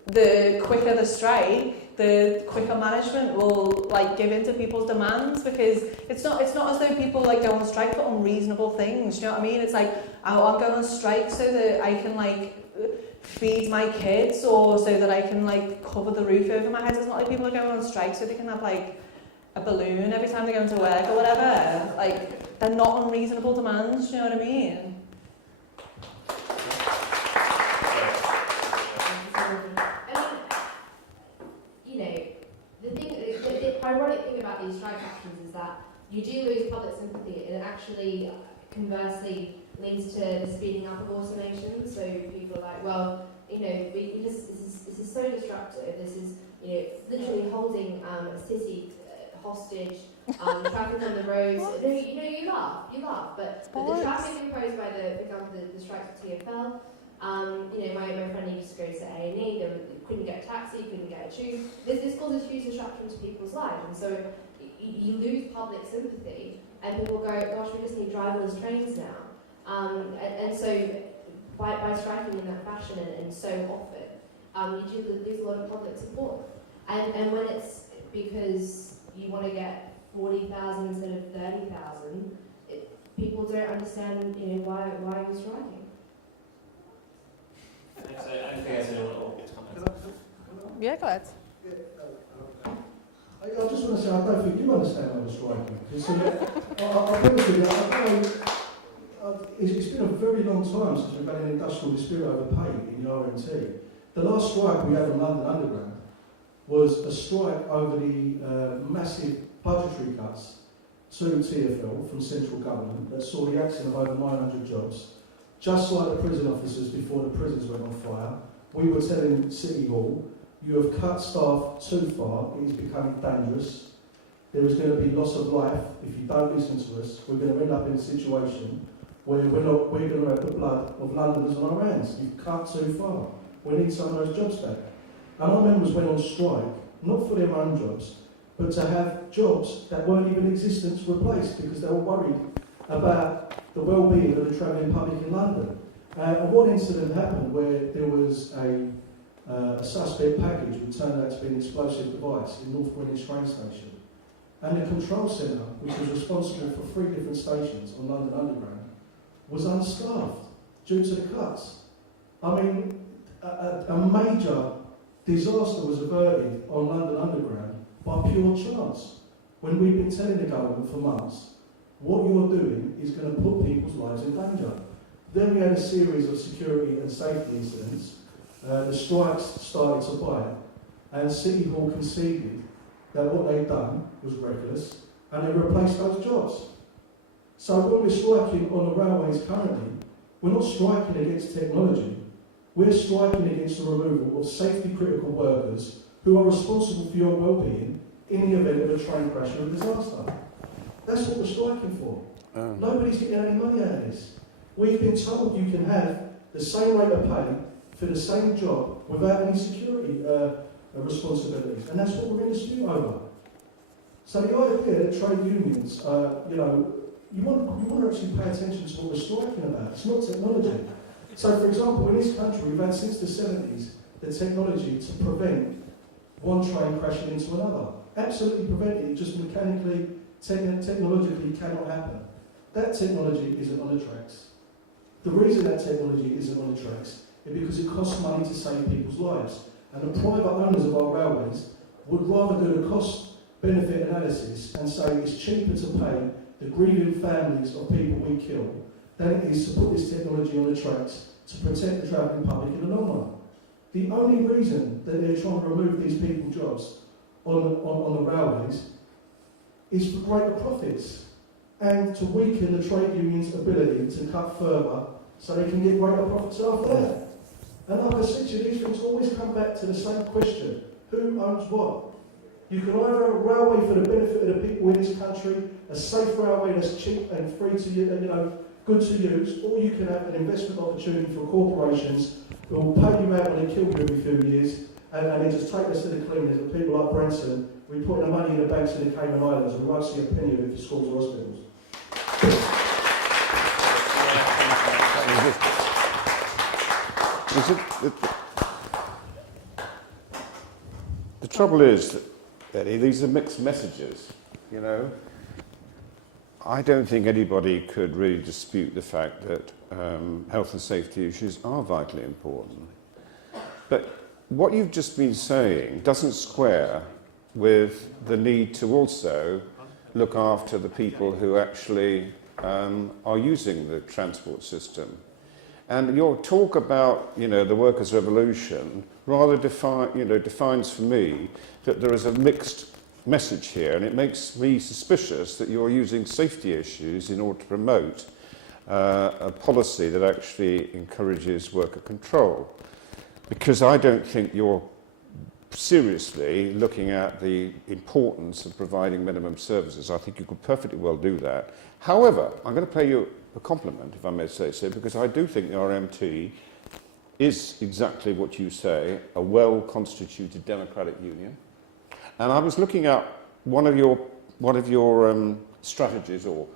the quicker the strike, the quicker management will like give in to people's demands, because it's not as though people like go on strike for unreasonable things. Do you know what I mean? It's like, oh, I'm going on strike so that I can like feed my kids, or so that I can like cover the roof over my head. It's not like people are going on strike so they can have like a balloon every time they go into work or whatever. Like, they're not unreasonable demands, do you know what I mean? The ironic thing about these strike actions is that you do lose public sympathy, and it actually, conversely, leads to the speeding up of automation. So people are like, well, this is so disruptive. This is, literally holding a city hostage, traffic on the roads. No, you laugh, but the traffic imposed by for example, the strikes of TfL. My friend used to go to A&E, they couldn't get a taxi, couldn't get a tube. This causes huge disruption to people's lives, and so you lose public sympathy, and people go, gosh, we just need driverless trains now. And so by striking in that fashion and so often, you do lose a lot of public support. And when it's because you want to get 40,000 instead of 30,000, people don't understand, why you're striking. Anything else anyone want to comment? Yeah, go ahead. I just want to say, I don't think you understand how we're striking. Because I'll be honest with you, it's been a very long time since we've had an industrial dispute over pay in the RMT. The last strike we had on London Underground was a strike over the massive budgetary cuts to TfL from central government that saw the action of over 900 jobs. Just like the prison officers before the prisons went on fire, we were telling City Hall, you have cut staff too far, it is becoming dangerous. There is going to be loss of life if you don't listen to us. We're going to end up in a situation where we're going to have the blood of Londoners on our hands. You've cut too far. We need some of those jobs back. And our members went on strike, not for their own jobs, but to have jobs that weren't even in existence replaced, because they were worried about the well-being of the travelling public in London. And one incident happened where there was a suspect package which turned out to be an explosive device in North Greenwich train station. And the control centre, which was responsible for 3 different stations on London Underground, was unstaffed due to the cuts. I mean, a major disaster was averted on London Underground by pure chance, when we've been telling the government for months, what you're doing is going to put people's lives in danger. Then we had a series of security and safety incidents. The strikes started to bite, and City Hall conceded that what they'd done was reckless, and they replaced those jobs. So when we're striking on the railways currently, we're not striking against technology, we're striking against the removal of safety critical workers who are responsible for your well-being in the event of a train crash or a disaster. That's what we're striking for. Nobody's getting any money out of this. We've been told you can have the same rate of pay for the same job without any security responsibilities, and that's what we're in dispute over. So the idea that trade unions, you want to actually pay attention to what we're striking about. It's not technology. So, for example, in this country, we've had since the 70s the technology to prevent one train crashing into another. Absolutely prevent it. It just mechanically, technologically cannot happen. that technology isn't on the tracks. The reason that technology isn't on the tracks is because it costs money to save people's lives. And the private owners of our railways would rather do the cost-benefit analysis and say it's cheaper to pay the grieving families of people we kill than it is to put this technology on the tracks to protect the travelling public in the long run. The only reason that they're trying to remove these people's jobs on the railways is for greater profits and to weaken the trade union's ability to cut further so they can get greater profits after that. And like I said to you, these things always come back to the same question. Who owns what? You can either have a railway for the benefit of the people in this country, a safe railway that's cheap and free to good to use, or you can have an investment opportunity for corporations who will pay you out when they kill you every few years, and they just take us to the cleaners. And people like Branson, we put the money in the banks of the Cayman Islands and we won't see a penny of it for schools or hospitals. The trouble is that, Eddie, these are mixed messages, you know. I don't think anybody could really dispute the fact that health and safety issues are vitally important. But what you've just been saying doesn't square with the need to also look after the people who actually are using the transport system. And your talk about, you know, the workers' revolution rather defines for me that there is a mixed message here, and it makes me suspicious that you're using safety issues in order to promote a policy that actually encourages worker control. Because I don't think you're seriously looking at the importance of providing minimum services. I think you could perfectly well do that. However, I'm going to pay you a compliment, if I may say so, because I do think the RMT is exactly what you say, a well-constituted democratic union. And I was looking at one of your strategies or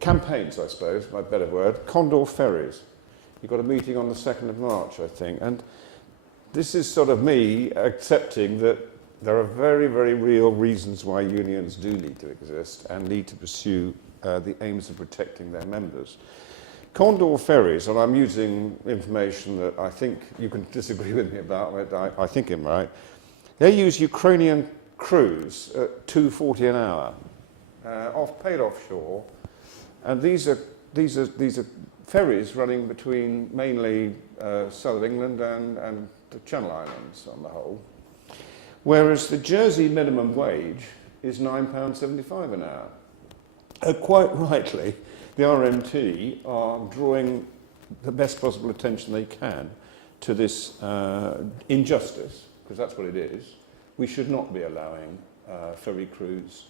campaigns, I suppose, by a better word, Condor Ferries. You've got a meeting on the 2nd of March, I think, and this is sort of me accepting that there are very, very real reasons why unions do need to exist and need to pursue the aims of protecting their members. Condor Ferries, and I'm using information that I think you can disagree with me about, but I think I'm right, they use Ukrainian crews at $2.40 an hour, paid offshore, and these are ferries running between mainly south of England and the Channel Islands on the whole, whereas the Jersey minimum wage is £9.75 an hour. Quite rightly, the RMT are drawing the best possible attention they can to this injustice, because that's what it is. We should not be allowing ferry crews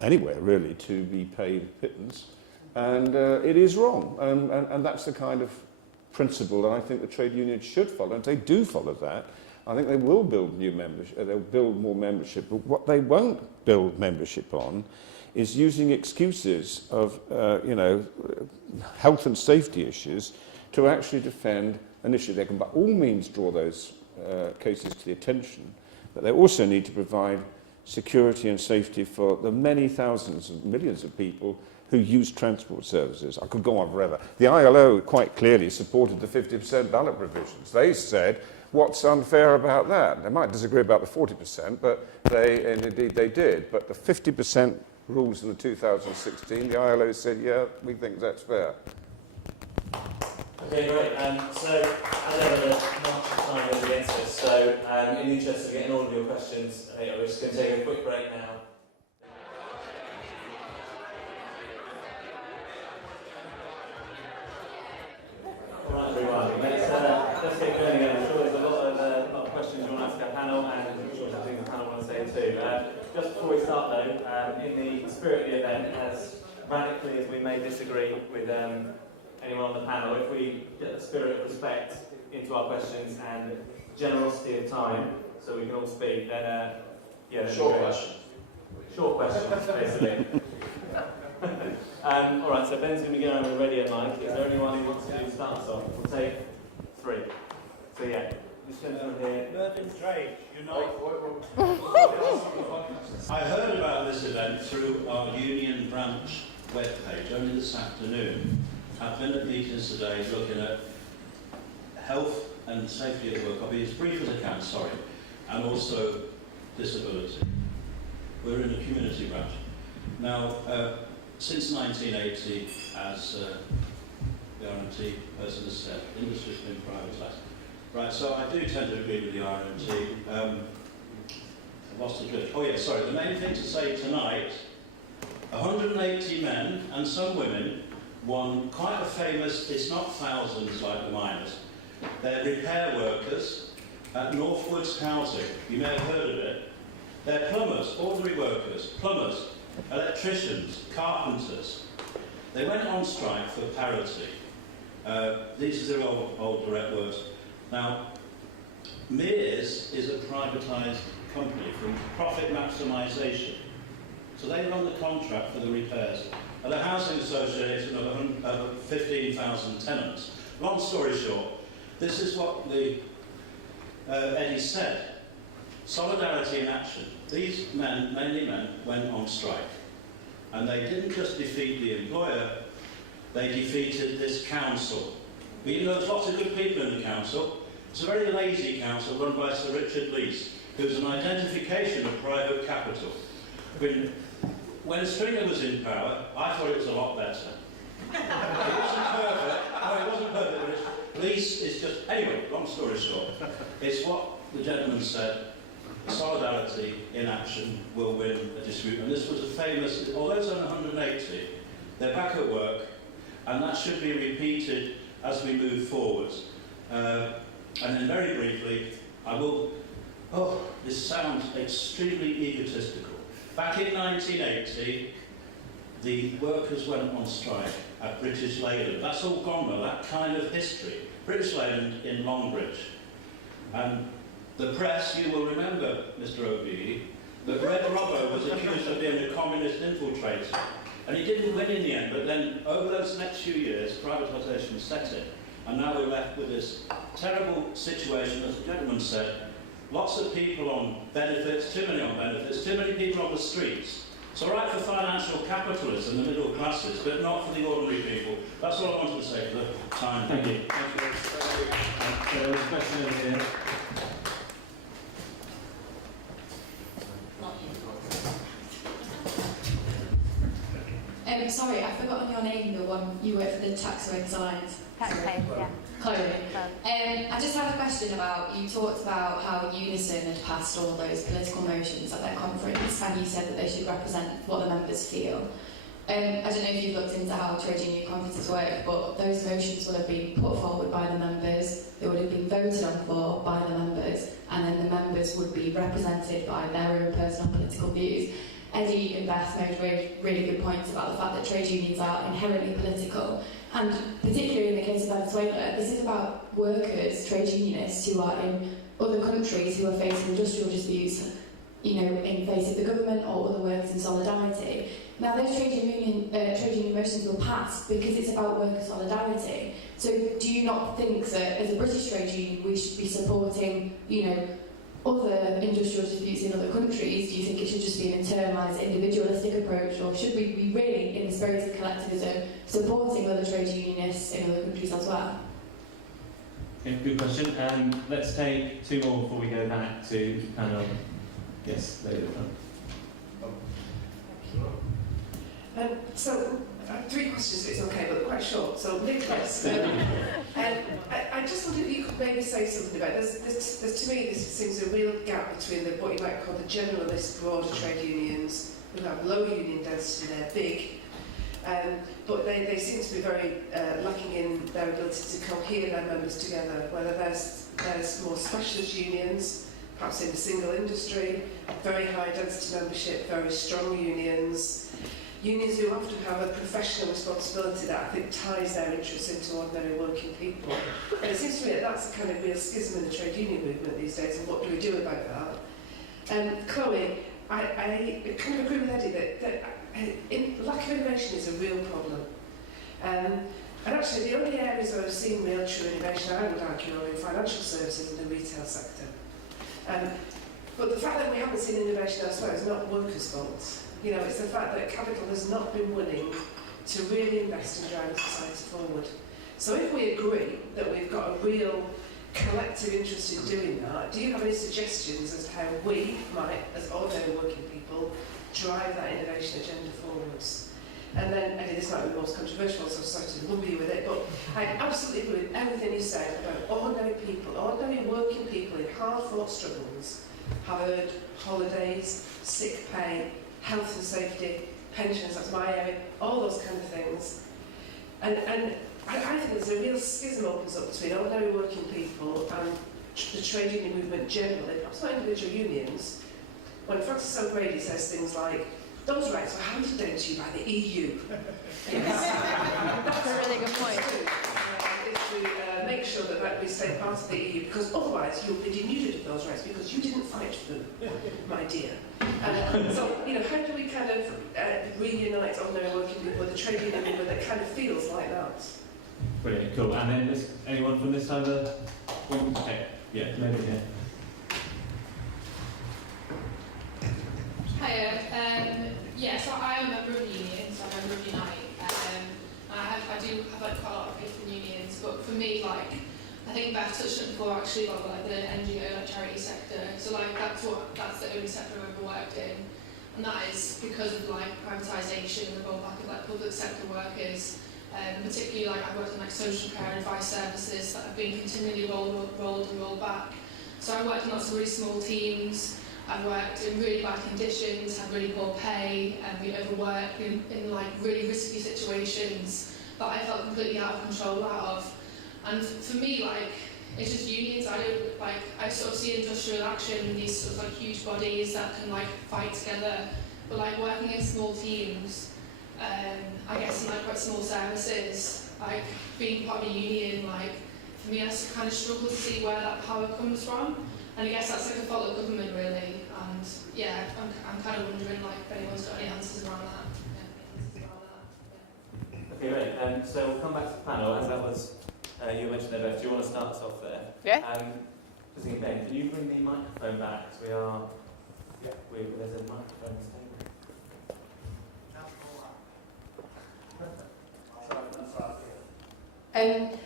anywhere, really, to be paid pittance. And it is wrong. And that's the kind of principle that I think the trade unions should follow. And if they do follow that, I think they will build new membership, they'll build more membership. But what they won't build membership on is using excuses of, health and safety issues to actually defend an issue. They can by all means draw those cases to the attention, but they also need to provide security and safety for the many thousands and millions of people who use transport services. I could go on forever. The ILO quite clearly supported the 50% ballot provisions. They said, what's unfair about that? They might disagree about the 40%, but and indeed they did. But the 50% rules in the 2016, the ILO said, yeah, we think that's fair. Okay, great. So, as ever, the march of time is against us. So, in the interest of getting all of your questions, we're just going to take a quick break now. All right, everyone. Let's get going again. I'm sure there's a lot of questions you want to ask our panel, and I'm sure there's things the panel want to say too. Just before we start, though, in the spirit of the event, as radically as we may disagree with anyone on the panel, if we get the spirit of respect into our questions and generosity of time, so we can all speak, then Short question. Short questions, basically. All right, so Ben's going to be going with a radio mic. Is there anyone who wants to start us off? We'll take 3. So yeah, this gentleman here. Mervyn Trade, you know. I heard about this event through our union branch webpage only this afternoon. I've been at meetings today looking at health and safety at work. I'll be as brief as I can, sorry, and also disability. We're in a community branch. Now, since 1980, as the RMT person has said, industry's been privatised. Right, so I do tend to agree with the RMT. I've lost the drift. Oh yeah, sorry, the main thing to say tonight, 180 men and some women won quite a famous, it's not thousands like the miners, they're repair workers at Northwoods Housing. You may have heard of it. They're plumbers, ordinary workers, plumbers, electricians, carpenters. They went on strike for parity. These are their old direct words. Now, Mears is a privatised company for profit maximisation. So they run the contract for the repairs. And the housing association of 15,000 tenants. Long story short, this is what the Eddie said. Solidarity in action. These men, mainly men, went on strike. And they didn't just defeat the employer, they defeated this council. We know there's lots of good people in the council. It's a very lazy council run by Sir Richard Leese, who's an identification of private capital. When Stringer was in power, I thought it was a lot better. It wasn't perfect. No, it wasn't perfect, but Leese is just... Anyway, long story short, it's what the gentleman said. Solidarity in action will win a dispute. And this was a famous... Although it's on 180, they're back at work, and that should be repeated as we move forwards. And then very briefly, I will... Oh, this sounds extremely egotistical. Back in 1980, the workers went on strike at British Leyland. That's all gone now, that kind of history. British Leyland in Longbridge. And the press, you will remember, Mr. O'Bee, that Red Robbo was accused of being a communist infiltrator. And he didn't win in the end, but then over those next few years, privatisation set in. And now we're left with this terrible situation, as the gentleman said, lots of people on benefits, too many on benefits, too many people on the streets. It's all right for financial capitalists and the middle classes, but not for the ordinary people. That's all I wanted to say for the time. Thank you. Thank you. There was a question over here. Sorry, I've forgotten your name, the one you work for the taxaway signs. Yeah. Chloe. I just had a question about, you talked about how Unison had passed all those political motions at their conference, and you said that they should represent what the members feel. I don't know if you've looked into how trade union conferences work, but those motions will have been put forward by the members, they would have been voted on for by the members, and then the members would be represented by their own personal political views. Eddie and Beth made really good points about the fact that trade unions are inherently political, and particularly in the case of Venezuela, this is about workers, trade unionists who are in other countries who are facing industrial disputes, you know, in face of the government or other workers in solidarity. Now, those trade union motions will pass because it's about worker solidarity. So, do you not think that as a British trade union we should be supporting, you know, other industrial disputes in other countries? Do you think it should just be an internalised, individualistic approach, or should we be really, in the spirit of collectivism, supporting other trade unionists in other countries as well? Okay, good question. Let's take two more before we go back to panel. Yes, lady at the front. So, I have three questions, if it's okay, but they're quite short. So, Nicholas, I just wondered if you could maybe say something about this. There's to me, this seems a real gap between what you might call the generalist, broader trade unions, who have low union density, they're big, but they seem to be very lacking in their ability to cohere their members together, whether there's more specialist unions, perhaps in a single industry, very high density membership, very strong unions who often have a professional responsibility that I think ties their interests into ordinary working people. And it seems to me that that's a kind of real schism in the trade union movement these days, and what do we do about that? Chloe, I kind of agree with Eddie that lack of innovation is a real problem. And actually the only areas where I've seen real true innovation, I would argue, are in financial services and the retail sector. But the fact that we haven't seen innovation elsewhere is not workers' fault. You know, it's the fact that capital has not been willing to really invest in driving society forward. So if we agree that we've got a real collective interest in doing that, do you have any suggestions as to how we might, as ordinary working people, drive that innovation agenda forwards? And then, I mean, this might be the most controversial, so sorry to lumber you with it, but I absolutely agree with everything you said about ordinary people, ordinary working people in hard-fought struggles have earned holidays, sick pay, health and safety, pensions, that's my area, all those kind of things. And I think there's a real schism opens up between ordinary working people and the trade union movement generally, perhaps not individual unions, when Francis O'Grady says things like, those rights were handed down to you by the EU. That's a really good point. Is to make sure that we stay part of the EU, because otherwise you'll be denuded of those rights because you didn't fight for them, my dear. And so, you know, how do we kind of reunite ordinary working people with a trade union movement that kind of feels like that? Brilliant, cool. And then anyone from this side of the... Okay, yeah, maybe here. Hiya. So I'm a member of the union, so I'm a member of Unite. I do have like quite a lot of faith in unions, but for me, like, I think Beth touched on it before actually about like the NGO, like charity sector. So like that's the only sector I've ever worked in, and that is because of like privatisation and the rollback of like public sector workers. Particularly like I've worked in like social care and advice services that have been continually rolled back. So I worked in lots of really small teams. I've worked in really bad conditions, had really poor pay, and been overworked in like really risky situations that I felt completely out of control out of. And for me, like, it's just unions. I sort of see industrial action in these sort of like huge bodies that can like fight together. But like working in small teams, I guess in like quite small services, like being part of a union, like for me I kind of struggle to see where that power comes from. And I guess that's like a fault of government really, and yeah, I'm kind of wondering like if anyone's got any answers around that. Okay, great. So we'll come back to the panel, as that was, you mentioned there, Beth. Do you want to start us off there? Yeah. Just thinking, Ben, can you bring the microphone back? There's a microphone stable.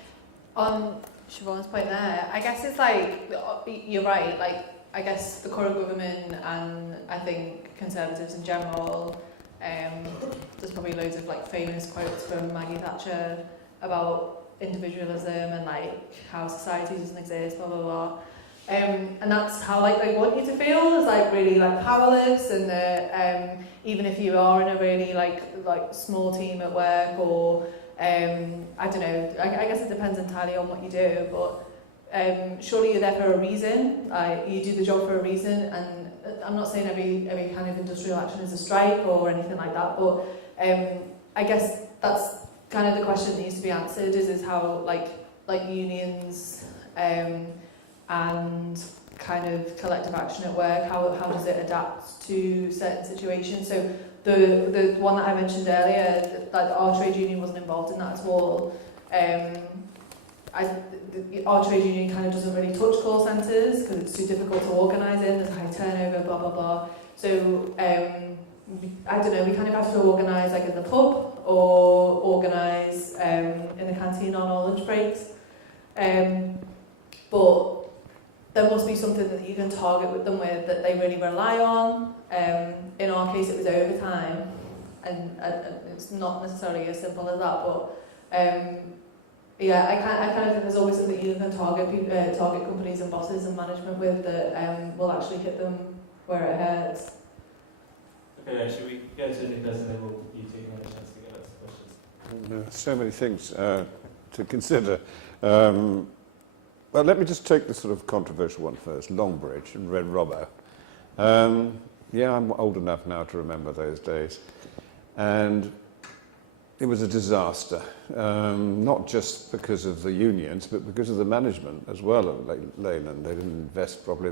On Siobhan's point there, I guess it's like, you're right, like, I guess the current government and I think Conservatives in general, there's probably loads of like famous quotes from Maggie Thatcher about individualism and like how society doesn't exist, blah blah blah. And that's how like they want you to feel, is like really like powerless, and even if you are in a really like small team at work, or I don't know, I guess it depends entirely on what you do, but surely you're there for a reason. You do the job for a reason, and I'm not saying every kind of industrial action is a strike or anything like that, but I guess that's kind of the question that needs to be answered, is how like unions and kind of collective action at work, how does it adapt to certain situations. So the one that I mentioned earlier, that our trade union wasn't involved in that at all. Our trade union kind of doesn't really touch call centres because it's too difficult to organise in, there's high turnover, blah blah blah. So I don't know, we kind of have to organise like in the pub or organise in the canteen on our lunch breaks. But there must be something that you can target with them with that they really rely on. In our case, it was overtime, and it's not necessarily as simple as that. But yeah, I kind of think there's always something you can target companies and bosses and management with that will actually hit them where it hurts. Okay, then should we go to Nicholas and then you two can have a chance to get lots of questions? So many things to consider. Well, let me just take the sort of controversial one first, Longbridge and Red Robbo. Yeah, I'm old enough now to remember those days. And it was a disaster, not just because of the unions, but because of the management as well of Leyland. They didn't invest properly,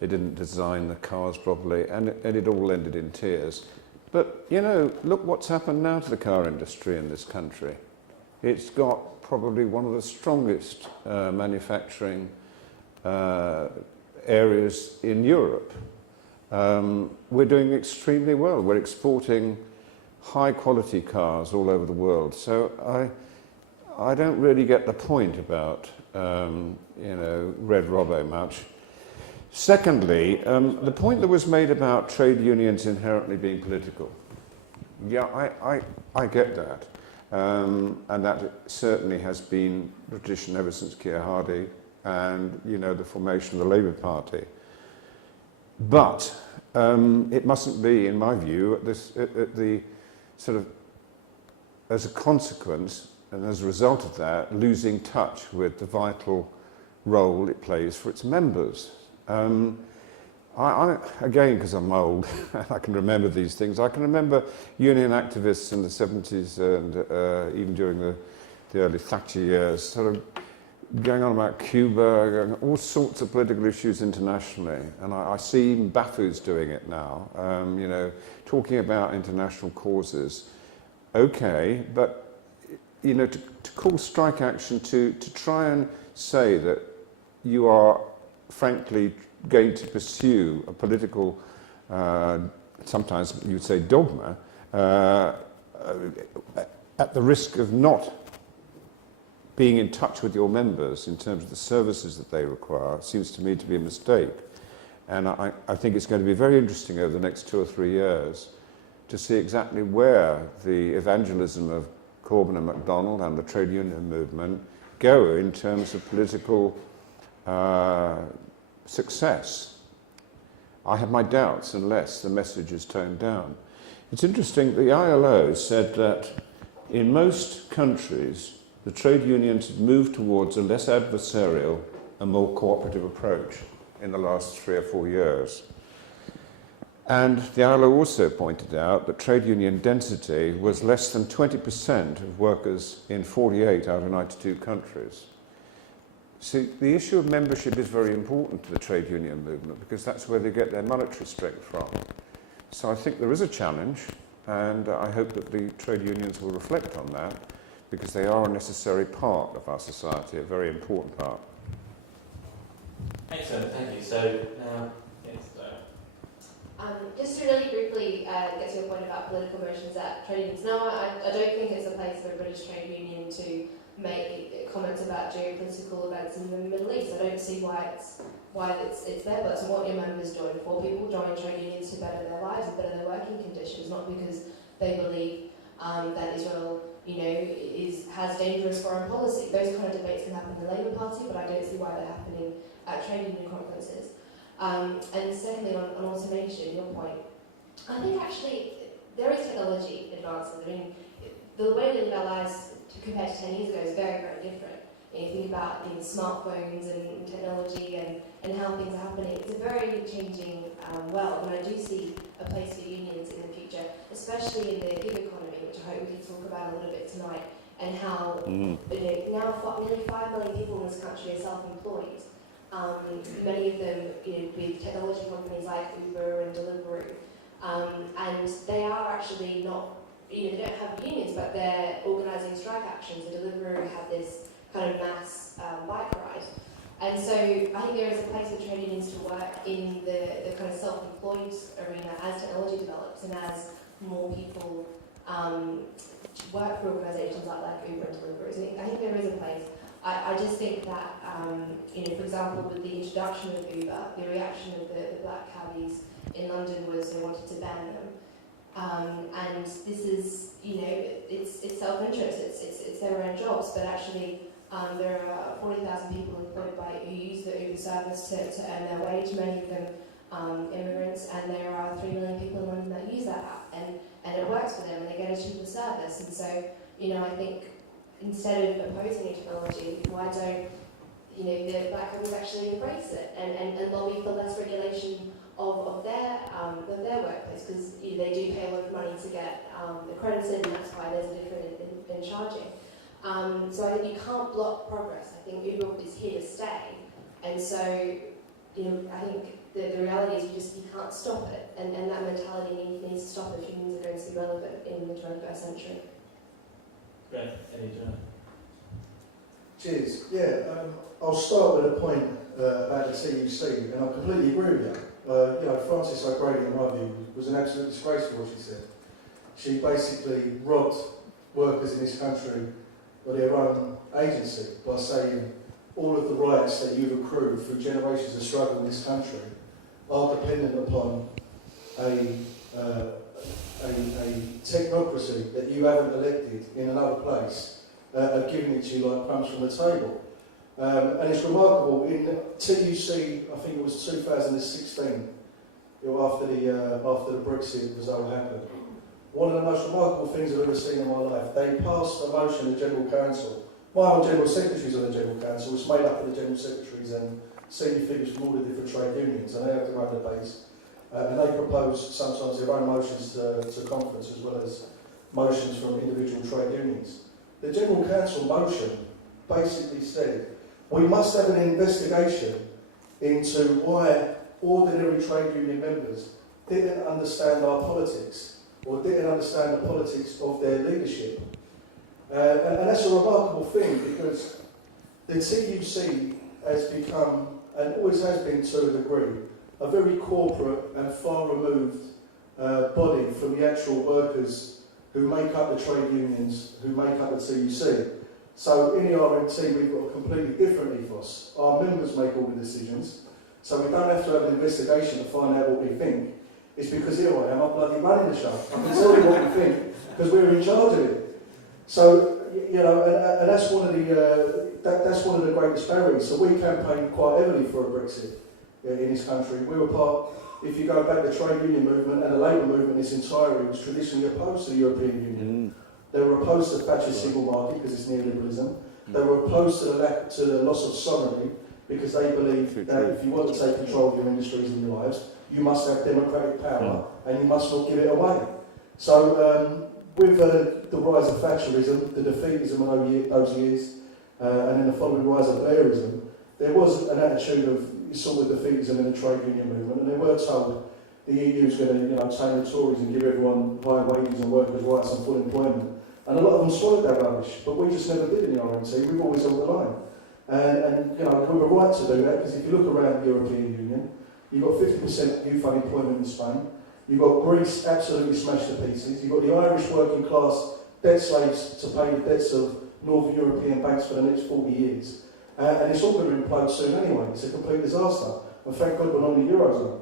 they didn't design the cars properly, and it all ended in tears. But, you know, look what's happened now to the car industry in this country. It's got probably one of the strongest manufacturing areas in Europe. we're doing extremely well. We're exporting high quality cars all over the world. So I don't really get the point about, Red Robbo much. Secondly, the point that was made about trade unions inherently being political. Yeah, I get that. And that certainly has been the tradition ever since Keir Hardie and, the formation of the Labour Party. But it mustn't be, in my view, the sort of, as a consequence and as a result of that, losing touch with the vital role it plays for its members. Again, because I'm old, I can remember these things. I can remember union activists in the 70s and even during the early Thatcher years, sort of going on about Cuba, going on all sorts of political issues internationally. And I see even Bafus doing it now, talking about international causes. Okay, but, to call strike action to try and say that you are, frankly, going to pursue a political, sometimes you would say dogma, at the risk of not being in touch with your members in terms of the services that they require, seems to me to be a mistake. And I think it's going to be very interesting over the next 2 or 3 years to see exactly where the evangelism of Corbyn and MacDonald and the trade union movement go in terms of political success. I have my doubts unless the message is toned down. It's interesting, the ILO said that in most countries the trade unions have moved towards a less adversarial and more cooperative approach in the last 3 or 4 years. And the ILO also pointed out that trade union density was less than 20% of workers in 48 out of 92 countries. See, the issue of membership is very important to the trade union movement because that's where they get their monetary strength from. So I think there is a challenge, and I hope that the trade unions will reflect on that because they are a necessary part of our society, a very important part. Excellent, thank you. So now, yes, just to really briefly get to your point about political motions at trade unions. No, I don't think it's a place for a British trade union to make comments about geopolitical events in the Middle East. I don't see why it's their place and what your members join for. People join trade unions to better their lives and better their working conditions, not because they believe that Israel, has dangerous foreign policy. Those kind of debates can happen in the Labour Party, but I don't see why they're happening at trade union conferences. And secondly, on automation, your point, I think actually there is technology advances. I mean, the way we live our lives compared to 10 years ago is very, very different. You think about smartphones and technology and how things are happening. It's a very changing world, and I do see a place for unions in the future, especially in the gig economy, which I hope we can talk about a little bit tonight, and how now nearly 5 million people in this country are self-employed. Many of them with technology companies like Uber and Deliveroo, and they are actually not, they don't have unions, but they're organising strike actions. The Deliveroo have this kind of mass bike ride. And so I think there is a place for trade unions to work in the kind of self-employed arena as technology develops and as more people work for organisations like Uber and Deliveroo. So I think there is a place. I just think that, for example, with the introduction of Uber, the reaction of the black cabbies in London was they wanted to ban them. And this is, it's self-interest, it's their own jobs, but actually there are 40,000 people employed who use the Uber service to earn their wage, many of them immigrants, and there are 3 million people in London that use that app, and it works for them, and they get a cheaper service. And so, I think instead of opposing technology, why don't the black companies actually embrace it and lobby for less regulation of their workplace, because they do pay a lot of money to get accredited, and that's why there's a difference in charging. So I think you can't block progress. I think Uber is here to stay, and so I think the reality is you can't stop it, and that mentality needs to stop if humans are going to be relevant in the 21st century. Great, any Cheers. Yeah, I'll start with a point about the TUC, and I completely agree with you. Frances O'Grady, in my view, was an absolute disgrace for what she said. She basically robbed workers in this country of their own agency by saying all of the rights that you've accrued through generations of struggle in this country are dependent upon a technocracy that you haven't elected in another place, giving it to you like crumbs from the table. And it's remarkable, in TUC, I think it was 2016, after the Brexit result happened, one of the most remarkable things I've ever seen in my life, they passed a motion in General Council. My own General Secretaries on the General Council was made up of the General Secretaries and senior figures from all the different trade unions, and they have their own debates. And they propose sometimes their own motions to conference as well as motions from individual trade unions. The General Council motion basically said, we must have an investigation into why ordinary trade union members didn't understand our politics or didn't understand the politics of their leadership. And that's a remarkable thing because the TUC has become, and always has been to a degree, a very corporate and far removed body from the actual workers who make up the trade unions, who make up the TUC. So in the RMT we've got a completely different ethos. Our members make all the decisions, so we don't have to have an investigation to find out what we think. It's because here I am, I'm bloody running the show. I can tell you what we think because we're in charge of it. So, and that's one of the that's one of the great disparities. So we campaigned quite heavily for a Brexit in this country. We were part, if you go back, the trade union movement and the labour movement in its entirety was traditionally opposed to the European Union. They were opposed to Thatcher's single market because it's neoliberalism. They were opposed to the loss of sovereignty because they believed that if you want to take control of your industries and your lives, you must have democratic power and you must not give it away. So with the rise of Thatcherism, the defeatism of those years, and then the following rise of Blairism, there was an attitude of sort of defeatism in the trade union movement, and they were told the EU is going to tame the Tories and give everyone higher wages and workers' rights and full employment. And a lot of them swallowed that rubbish, but we just never did in the RMT. We've always held the line. And we have a right to do that, because if you look around the European Union, you've got 50% youth unemployment in Spain. You've got Greece absolutely smashed to pieces. You've got the Irish working class debt slaves to pay the debts of Northern European banks for the next 40 years. And it's all going to implode soon anyway. It's a complete disaster. And thank God we're not in the Eurozone.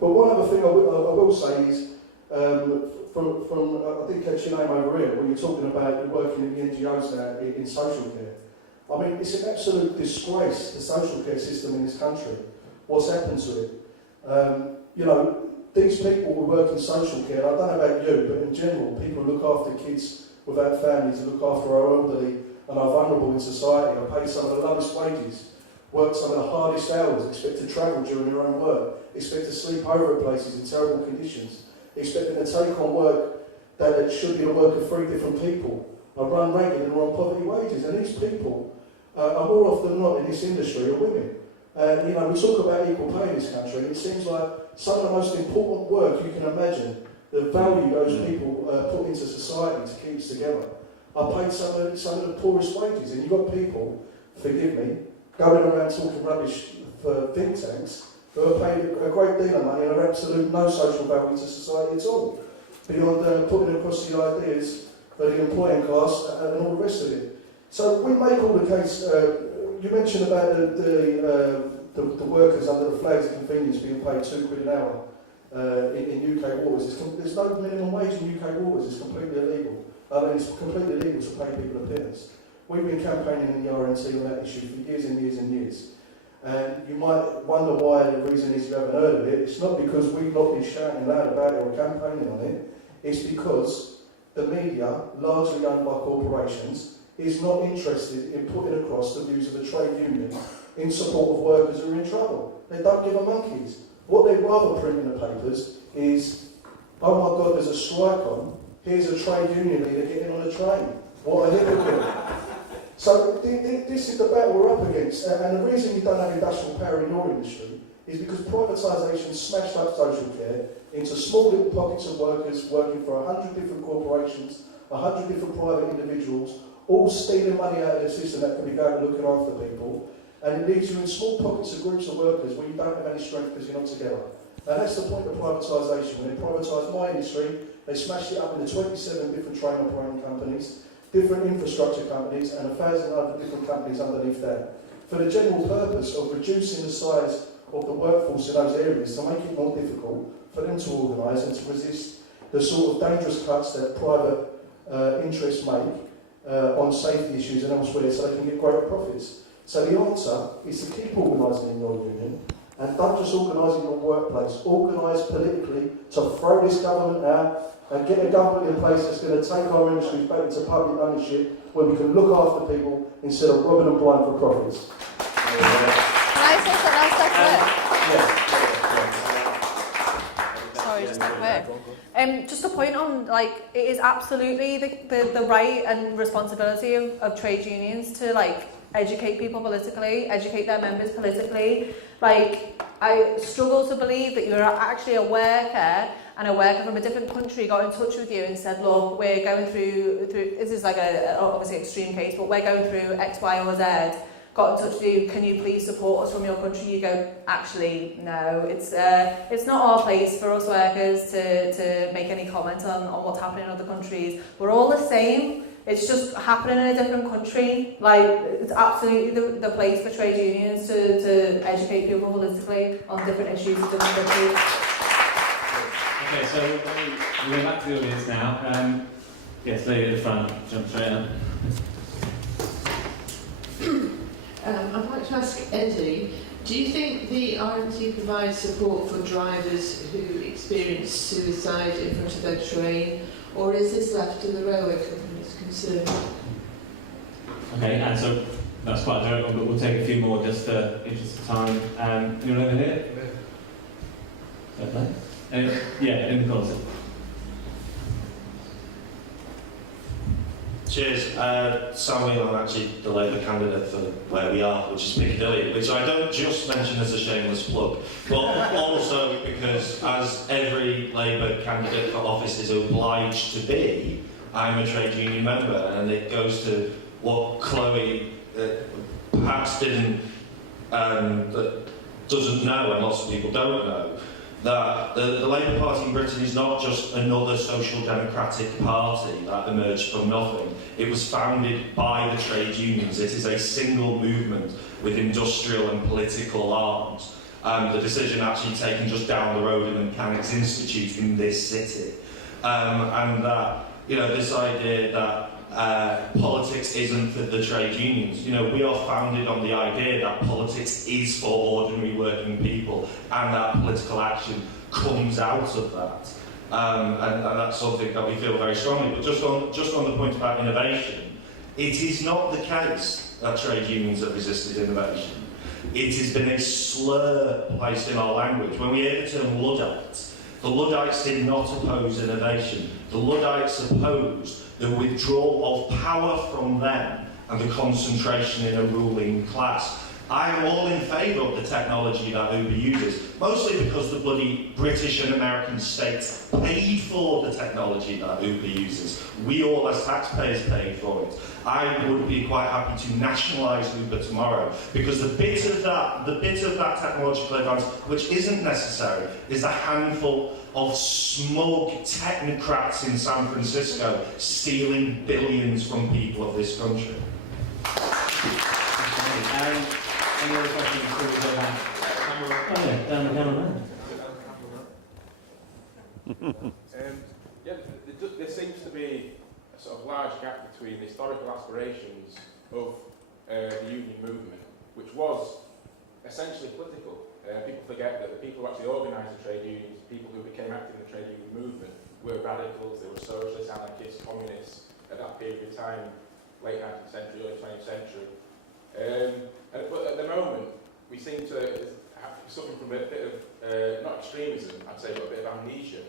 But one other thing I will say is, I did catch your name over here, when you're talking about you working in the NGOs now in social care. I mean, it's an absolute disgrace, the social care system in this country, what's happened to it. These people who work in social care, I don't know about you, but in general, people who look after kids without families, who look after our elderly and are vulnerable in society, are paid some of the lowest wages, work some of the hardest hours, expect to travel during their own work, expect to sleep over at places in terrible conditions, expecting to take on work that should be the work of 3 different people, are run ragged and are on poverty wages. And these people are more often than not in this industry are women. We talk about equal pay in this country, and it seems like some of the most important work you can imagine, the value those people put into society to keep us together, are paid some of the poorest wages. And you've got people, forgive me, going around talking rubbish for think tanks who are paid a great deal of money and are absolute no social value to society at all, beyond putting across the ideas of the employing class and all the rest of it. So we make all the case. You mentioned about the workers under the flags of convenience being paid £2 an hour in UK waters. There's no minimum wage in UK waters. It's completely illegal. It's completely illegal to pay people a pittance. We've been campaigning in the RMT on that issue for years and years and years. And you might wonder why the reason is you haven't heard of it. It's not because we've not been shouting loud about it or campaigning on it. It's because the media, largely owned by corporations, is not interested in putting across the views of the trade union in support of workers who are in trouble. They don't give a monkeys. What they'd rather print in the papers is, oh my God, there's a strike on, here's a trade union leader getting on a train. What a hypocrite. So this is the battle we're up against, and the reason you don't have industrial power in your industry is because privatisation smashed up social care into small little pockets of workers working for 100 different corporations, 100 different private individuals, all stealing money out of the system that can be going to looking after people. And it leaves you in small pockets of groups of workers where you don't have any strength because you're not together. And that's the point of privatisation. When they privatised my industry, they smashed it up into 27 different train operating companies, different infrastructure companies, and 1,000 other different companies underneath that, for the general purpose of reducing the size of the workforce in those areas to make it more difficult for them to organise and to resist the sort of dangerous cuts that private interests make on safety issues and elsewhere so they can get greater profits. So the answer is to keep organising in your union, and don't just organise in your workplace. Organise politically to throw this government out and get a government in place that's going to take our industries back into public ownership where we can look after people instead of robbing them blind for profits. Can I say something else that's Sorry, just that quick. Just a point on, like, it is absolutely the right and responsibility of trade unions to, like, educate people politically, educate their members politically. Like, I struggle to believe that you're actually a worker, and a worker from a different country got in touch with you and said, look, we're going through this is like a obviously extreme case, but we're going through X, Y, or Z, got in touch with you, can you please support us from your country? You go, actually, no, it's not our place for us workers to make any comment on what's happening in other countries. We're all the same. It's just happening in a different country. Like, it's absolutely the place for trade unions to educate people politically on different issues in different countries. Okay, so we'll go back to the audience now. Yes, lady at the front, jump straight in. I'd like to ask Eddie, do you think the RMT provides support for drivers who experience suicide in front of their train, or is this left to the railway company's concern? Okay, and so that's quite a direct one, but we'll take a few more just for interest of time. Anyone over here? Okay. Yeah, in the corner. Cheers. Sam Whelan, I'm actually the Labour candidate for where we are, which is Piccadilly, which I don't just mention as a shameless plug, but also because, as every Labour candidate for office is obliged to be, I'm a trade union member, and it goes to what Chloe perhaps didn't, that doesn't know, and lots of people don't know, that the Labour Party in Britain is not just another social democratic party that emerged from nothing. It was founded by the trade unions. It is a single movement with industrial and political arms. The decision actually taken just down the road in the Mechanics Institute in this city. And that, you know, this idea that politics isn't for the trade unions. You know, we are founded on the idea that politics is for ordinary working people, and that political action comes out of that. And that's something that we feel very strongly. But just on the point about innovation, it is not the case that trade unions have resisted innovation. It has been a slur placed in our language. When we hear the term Luddites, the Luddites did not oppose innovation. The Luddites opposed the withdrawal of power from them and the concentration in a ruling class. I am all in favour of the technology that Uber uses, mostly because the bloody British and American states paid for the technology that Uber uses. We all as taxpayers paid for it. I would be quite happy to nationalise Uber tomorrow, because the bit of that technological advance which isn't necessary is a handful of smug technocrats in San Francisco stealing billions from people of this country. Any other questions before we go back? Oh yeah, down the camera. There seems to be a sort of large gap between the historical aspirations of the union movement, which was essentially political. People forget that the people who actually organised the trade unions, people who became active in the trade union movement, were radicals, they were socialists, anarchists, communists at that period of time, late 19th century, early 20th century. But at the moment, we seem to be suffering from a bit of, not extremism, I'd say, but a bit of amnesia,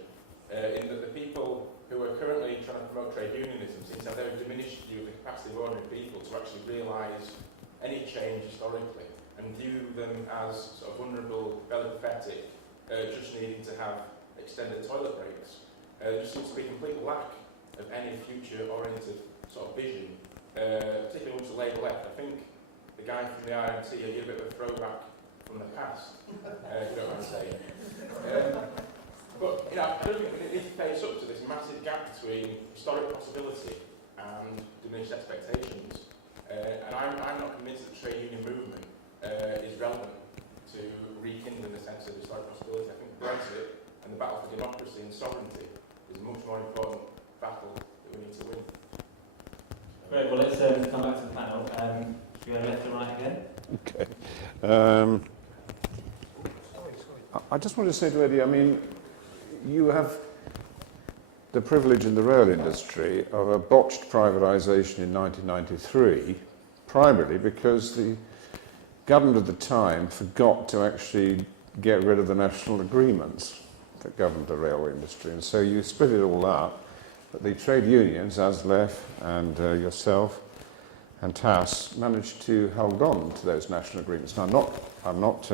in that the people who are currently trying to promote trade unionism seem to have very diminished view of the capacity of ordinary people to actually realise any change historically, and view them as sort of vulnerable, very pathetic, just needing to have extended toilet breaks. There just seems to be a complete lack of any future-oriented sort of vision, particularly amongst the Labour left. I think the guy from the RMT, he'll give a bit of a throwback from the past, if you don't mind saying. But, you know, I don't think we need to face up to this massive gap between historic possibility and diminished expectations. And I'm not convinced that the trade union movement is relevant to rekindling the sense of historic possibility. I think Brexit and the battle for democracy and sovereignty is a much more important battle that we need to win. Great, well let's come back to the panel. Should we go left to right again? Okay. I just want to say to Eddie, I mean, you have the privilege in the rail industry of a botched privatisation in 1993, primarily because the government at the time forgot to actually get rid of the national agreements that governed the railway industry. And so you split it all up, but the trade unions, ASLEF and yourself and TAS, managed to hold on to those national agreements. Now, I'm not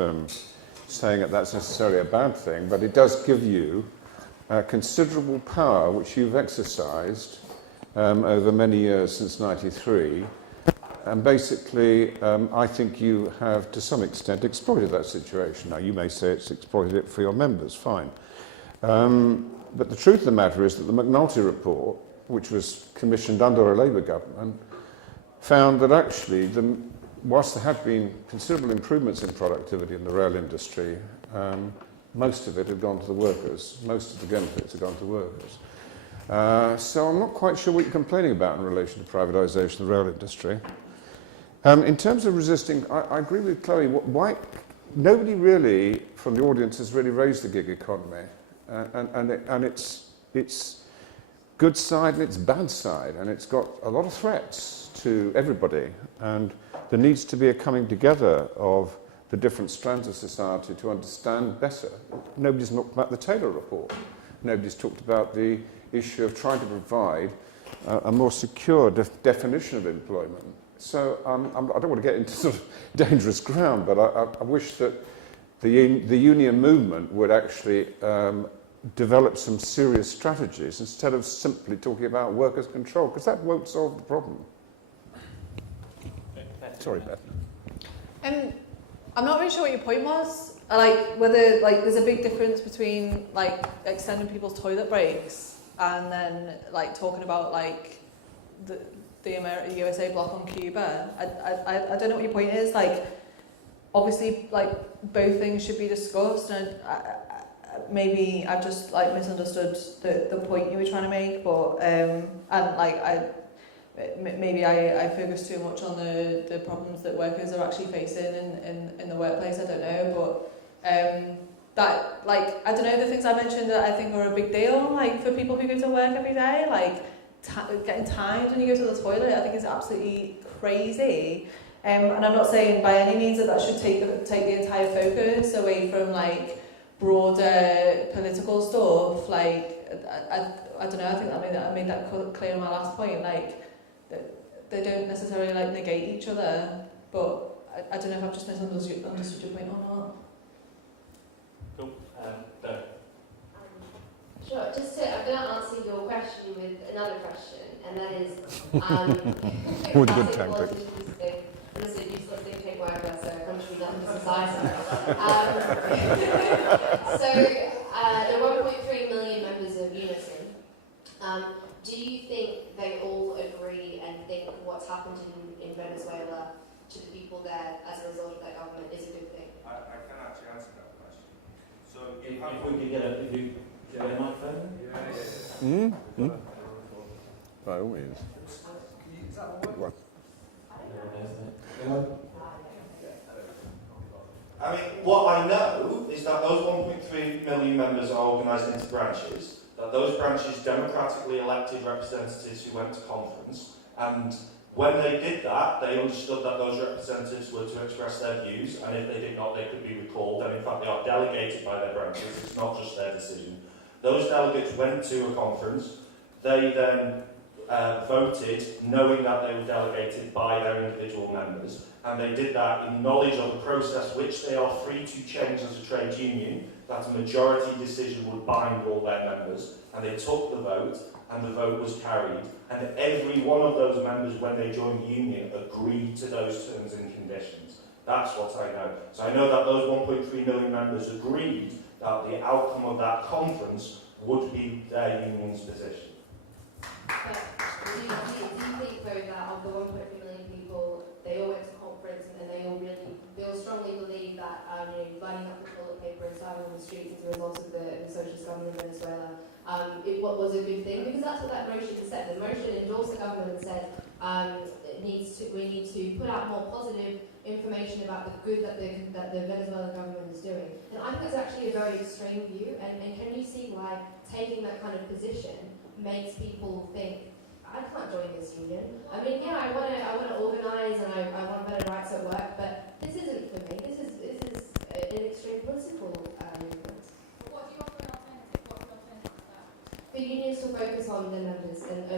saying that that's necessarily a bad thing, but it does give you considerable power, which you've exercised over many years since '93. And basically, I think you have, to some extent, exploited that situation. Now, you may say it's exploited it for your members, fine. But the truth of the matter is that the McNulty report, which was commissioned under a Labour government, found that actually, whilst there had been considerable improvements in productivity in the rail industry, most of it had gone to the workers. Most of the benefits had gone to workers. So I'm not quite sure what you're complaining about in relation to privatisation of the rail industry. In terms of resisting, I agree with Chloe. Why nobody really from the audience has really raised the gig economy, and its good side and its bad side, and it's got a lot of threats to everybody, and there needs to be a coming together of the different strands of society to understand better. Nobody's talked about the Taylor report. Nobody's talked about the issue of trying to provide a more secure definition of employment. So I don't want to get into sort of dangerous ground, but I wish that the union movement would actually develop some serious strategies instead of simply talking about workers' control, because that won't solve the problem. Sorry, Beth. I'm not really sure what your point was. Like whether there's a big difference between like extending people's toilet breaks and then like talking about like the USA block on Cuba. I don't know what your point is. Like obviously like both things should be discussed, and maybe I've just like misunderstood the point you were trying to make, but and like maybe I focus too much on the problems that workers are actually facing in the workplace. I don't know, but that like I don't know, the things I mentioned that I think are a big deal, like for people who go to work every day, like getting timed when you go to the toilet, I think is absolutely crazy. And I'm not saying by any means that should take the entire focus away from like broader political stuff. Like I don't know. I think I made that clear in my last point. Like they don't necessarily like negate each other, but I don't know if I've just misunderstood your point or not. Cool. Beth. Sure. I'm going to answer your question with another question, and that is, What a good tactic. Honestly, useless think tank worker, so country not into society. So there are 1.3 million members of Unison. Do you think they all agree and think what's happened in Venezuela to the people there as a result of that government is a good thing? I can actually answer that question. So If we could get a microphone? Mm-hmm. By all means. Is that one? I mean, what I know is that those 1.3 million members are organised into branches, that those branches democratically elected representatives who went to conference, and when they did that, they understood that those representatives were to express their views, and if they did not, they could be recalled, and in fact they are delegated by their branches, it's not just their decision. Those delegates went to a conference, they then voted knowing that they were delegated by their individual members, and they did that in knowledge of the process which they are free to change as a trade union, that a majority decision would bind all their members, and they took the vote, and the vote was carried, and every one of those members, when they joined the union, agreed to those terms and conditions. That's what I know. So I know that those 1.3 million members agreed that the outcome of that conference would be their union's position. But do you think though that of the 1.3 million people, they all went to conference and they all strongly believe that lining up the toilet paper and starving on the streets as a result of the socialist government in Venezuela, what was a good thing? Because that's what that motion said. The motion endorsed the government and said we need to put out more positive information about the good that the Venezuelan government is doing. And I think it's actually a very extreme view, and can you see why taking that kind of position makes people think, I can't join this union. I mean, yeah, I want to organise and I want better rights at work, but this isn't for me. This is an extreme political movement. What do you offer an alternative? What would alternative to that? For unions to focus on their members and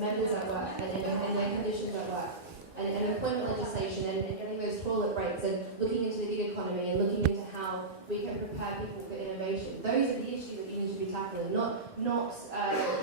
members at work and their conditions at work. And employment legislation and getting those toilet breaks and looking into the gig economy and looking into how we can prepare people for innovation. Those are the issues that unions should be tackling, not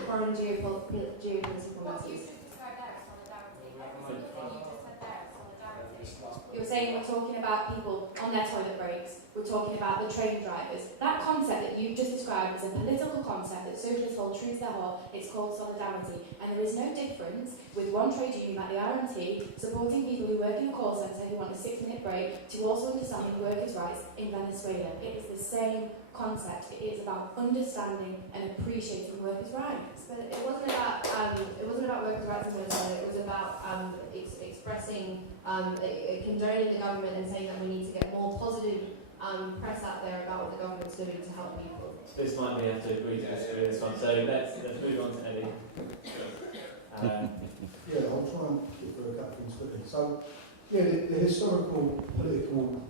foreign geopolitical What do you issues. describe there as solidarity? Every single thing you just said there is solidarity. You're saying we're talking about people on their toilet breaks, we're talking about the train drivers. That concept that you've just described is a political concept that socialists hold true to their heart. It's called solidarity. And there is no difference with one trade union like the RMT supporting people who work in a call centre who want a 6-minute break to also understanding workers' rights in Venezuela. It is the same concept. It is about understanding and appreciating workers' rights. But it wasn't about workers' rights in Venezuela. It was about expressing, condoning the government and saying that we need to get more positive press out there about what the government's doing to help people. This might be have to agree to disagree this one. So let's move on to Eddie. Yeah, I'll try and get through a couple of things quickly. So, yeah, the historical political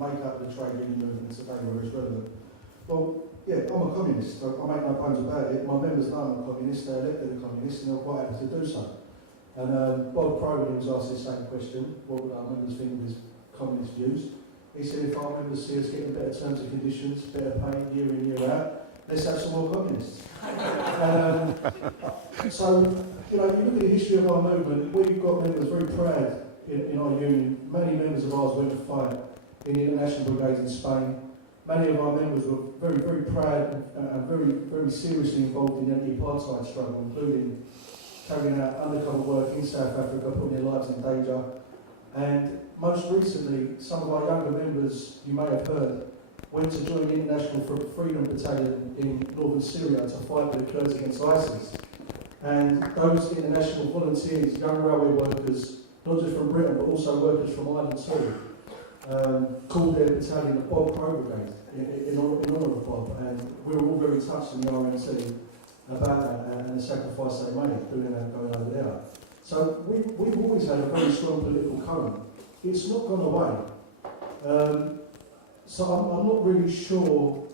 make-up of the trade union movement today where it's relevant. Well, yeah, I'm a communist, so I make no bones about it. My members know I'm a communist, they're elected a communist, and they're quite happy to do so. And Bob Crowley was asked the same question, what would our members think of his communist views? He said, if our members see us getting better terms and conditions, better pay year in, year out, let's have some more communists. So, you know, you look at the history of our movement, we've got members very proud in our union. Many members of ours went to fight in the international brigades in Spain. Many of our members were very, very proud and very, very seriously involved in the anti-apartheid struggle, including carrying out undercover work in South Africa, putting their lives in danger. And most recently, some of our younger members, you may have heard, went to join the International Freedom Battalion in northern Syria to fight with the Kurds against ISIS. And those international volunteers, young railway workers, not just from Britain, but also workers from Ireland too, called their battalion the Bob Crow Brigade in honour of Bob. And we were all very touched in the RMT about that and the sacrifice they made doing that, going over there. So we've always had a very strong political current. It's not gone away. So I'm not really sure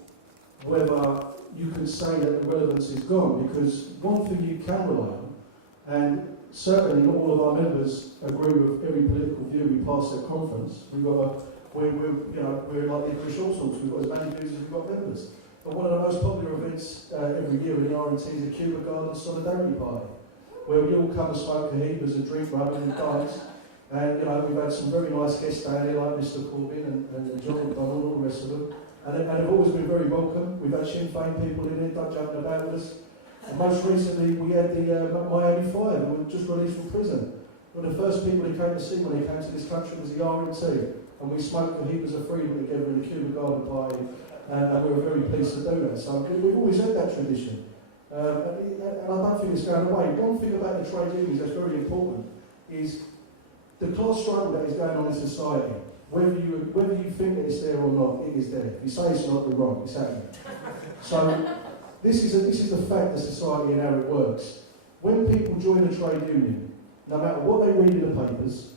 whether you can say that the relevance is gone, because one thing you can rely on, and certainly not all of our members agree with every political view we pass at conference. We're like the British all sorts. We've got as many views as we've got members. But one of the most popular events every year in the RMT is the Cuba Garden Solidarity Party, where we all come and smoke cohibas and drink rum and dance. And we've had some very nice guests down here like Mr. Corbyn and John McDonnell and all the rest of them. And they've always been very welcome. We've had Sinn Féin people in here jumping about with us. And most recently we had the Miami 5 who were just released from prison. One of the first people he came to see when he came to this country was the RMT. And we smoked cohibas of freedom together in the Cuba Garden Party. And we were very pleased to do that. So we've always had that tradition. And I don't think it's going away. One thing about the trade unions that's very important is the class struggle that is going on in society. Whether you think that it's there or not, it is there. If you say it's not, you're wrong. It's happening. So this is the fact of society and how it works. When people join a trade union, no matter what they read in the papers,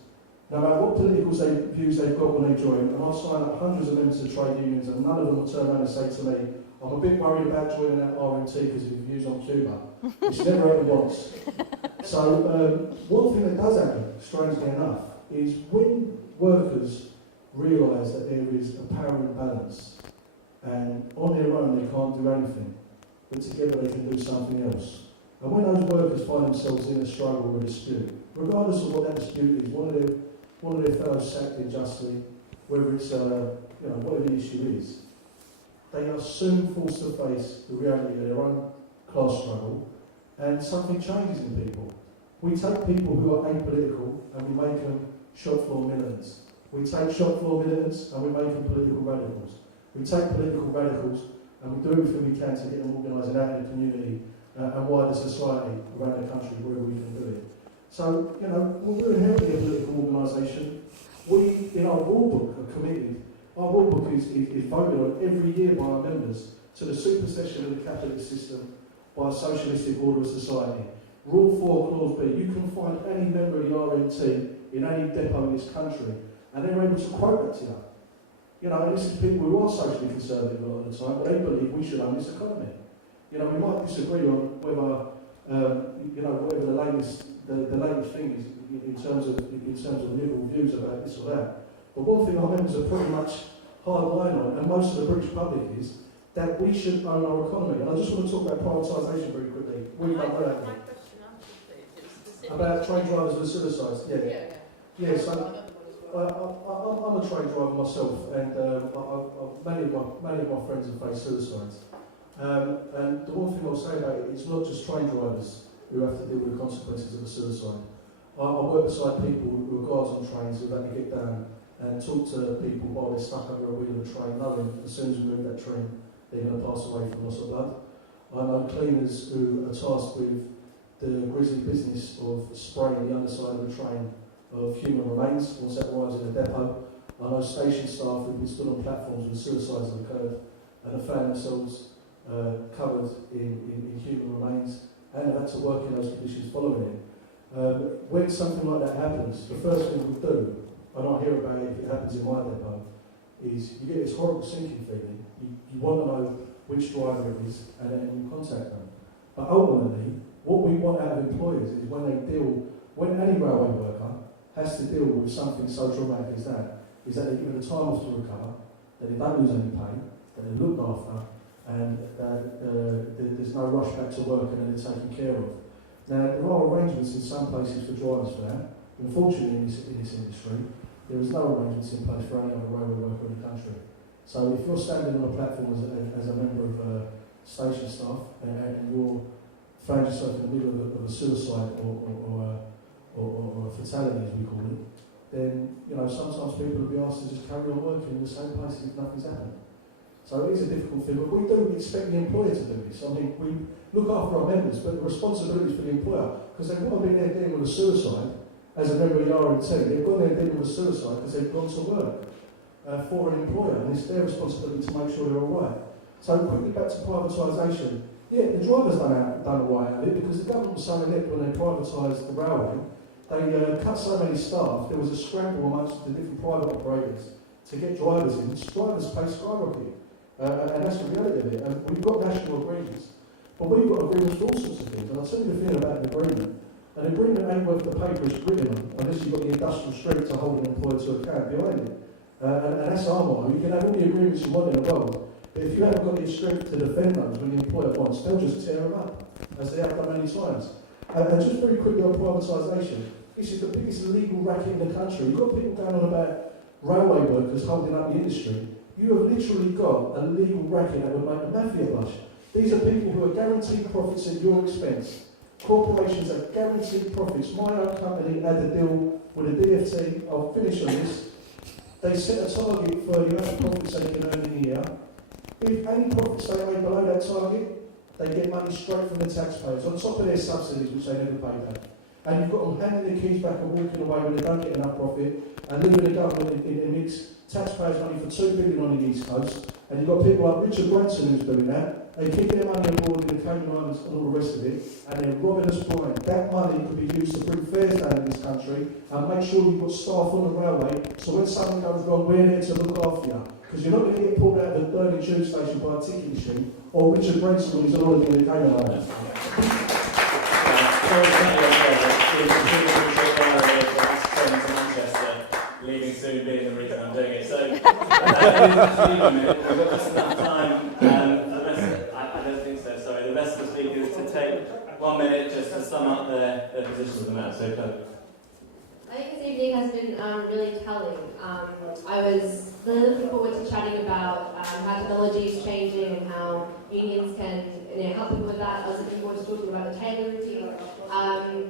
no matter what political views they've got when they join, and I've signed up hundreds of members of trade unions, and none of them will turn around and say to me, I'm a bit worried about joining that RMT because of your views on Cuba. It's never happened once. So one thing that does happen, strangely enough, is when workers realise that there is a power imbalance and on their own they can't do anything, but together they can do something else. And when those workers find themselves in a struggle or a dispute, regardless of what that dispute is, one of their fellows sacked unjustly, whether it's whatever the issue is, they are soon forced to face the reality of their own class struggle, and something changes in people. We take people who are apolitical and we make them shop floor militants. We take shop floor militants and we make them political radicals. We take political radicals and we do everything we can to get them organised out in the community and wider society around the country wherever we can do it. So, we're inherently a political organisation. We, in our rule book, are committed. Our rule book is voted on every year by our members to the supersession of the capitalist system by a socialistic order of society. Rule 4, Clause B. You can find any member of the RNT in any depot in this country, and they're able to quote that to you. And this is people who are socially conservative a lot of the time, but they believe we should own this economy. We might disagree on whether, whatever the latest thing is in terms of liberal views about this or that. But one thing our members are pretty much hard-line on, and most of the British public is, that we should own our economy. And I just want to talk about privatisation very quickly. We've done that. About train drivers and suicides. Yeah. So I'm a train driver myself, and many of my friends have faced suicides. And the one thing I'll say about it, it's not just train drivers who have to deal with the consequences of a suicide. I work beside people who are guards on trains who've had to get down and talk to people while they're stuck under a wheel of a train, knowing as soon as we move that train, they're going to pass away from loss of blood. I know cleaners who are tasked with the grisly business of spraying the underside of a train of human remains once that arrives in a depot. I know station staff who've been stood on platforms where suicides have occurred and have found themselves covered in human remains and have had to work in those conditions following it. When something like that happens, the first thing we do, and I hear about it if it happens in my depot, is you get this horrible sinking feeling. You want to know which driver it is, and then you contact them. But ultimately, what we want out of employers is when any railway worker has to deal with something so traumatic as that, is that they're given the time off to recover, that they don't lose any pay, that they're looked after, and there's no rush back to work and they're taken care of. Now, there are arrangements in some places for drivers for that. Unfortunately, in this industry, there is no arrangements in place for any other railway worker in the country. So if you're standing on a platform as a member of station staff and you're found yourself in the middle of a suicide or a fatality, as we call it, then sometimes people will be asked to just carry on working in the same place as if nothing's happened. So it is a difficult thing, but we do expect the employer to do this. I mean, we look after our members, but the responsibility is for the employer, because they've got to be there dealing with a suicide as a member of the RNT. They've got there dealing with a suicide because they've gone to work for an employer, and it's their responsibility to make sure they're all right. So quickly back to privatisation. Yeah, the drivers done all right at it, because the government was so inept when they privatised the railway. They cut so many staff, there was a scramble amongst the different private operators to get drivers in. Drivers pay skyrocketing. And that's the reality of it. And we've got national agreements, but we've got agreements for all sorts of things. And I'll tell you the thing about an agreement. An agreement ain't worth the paper it's written on, unless you've got the industrial strength to hold an employer to account behind it. And that's our motto. You can have all the agreements you want in the world, but if you haven't got the strength to defend those when the employer wants, they'll just tear them up, as they have done many times. And just very quickly on privatisation, this is the biggest illegal racket in the country. You've got people going on about railway workers holding up the industry. You have literally got a legal racket that would make a mafia blush. These are people who are guaranteed profits at your expense. Corporations are guaranteed profits. My own company had a deal with the DFT. I'll finish on this. They set a target for the amount of profits they can earn in a year. If any profits they make below that target, they get money straight from the taxpayers, on top of their subsidies, which they never paid back. And you've got them handing their keys back and walking away when they don't get enough profit, and leaving the government in mix taxpayers' money for $2 billion on the East Coast. And you've got people like Richard Branson who's doing that. They keep their money aboard in the Cayman Islands and all the rest of it, and they're robbing us blind. That money could be used to bring fares down in this country and make sure you've got staff on the railway, so when something goes wrong, we're there to look after you. Because you're not going to get pulled out of the burning tube station by a ticket machine, or Richard Branson when he's on holiday in the Cayman Islands. Leaving soon, being the reason I'm doing it. So, we've got just enough time. I don't think so. Sorry, 1 minute just to sum up their positions of the matter. So, I think this evening has been really telling. I was really looking forward to chatting about how technology is changing and how unions can help people with that. I was looking forward to talking about the Taylor Review,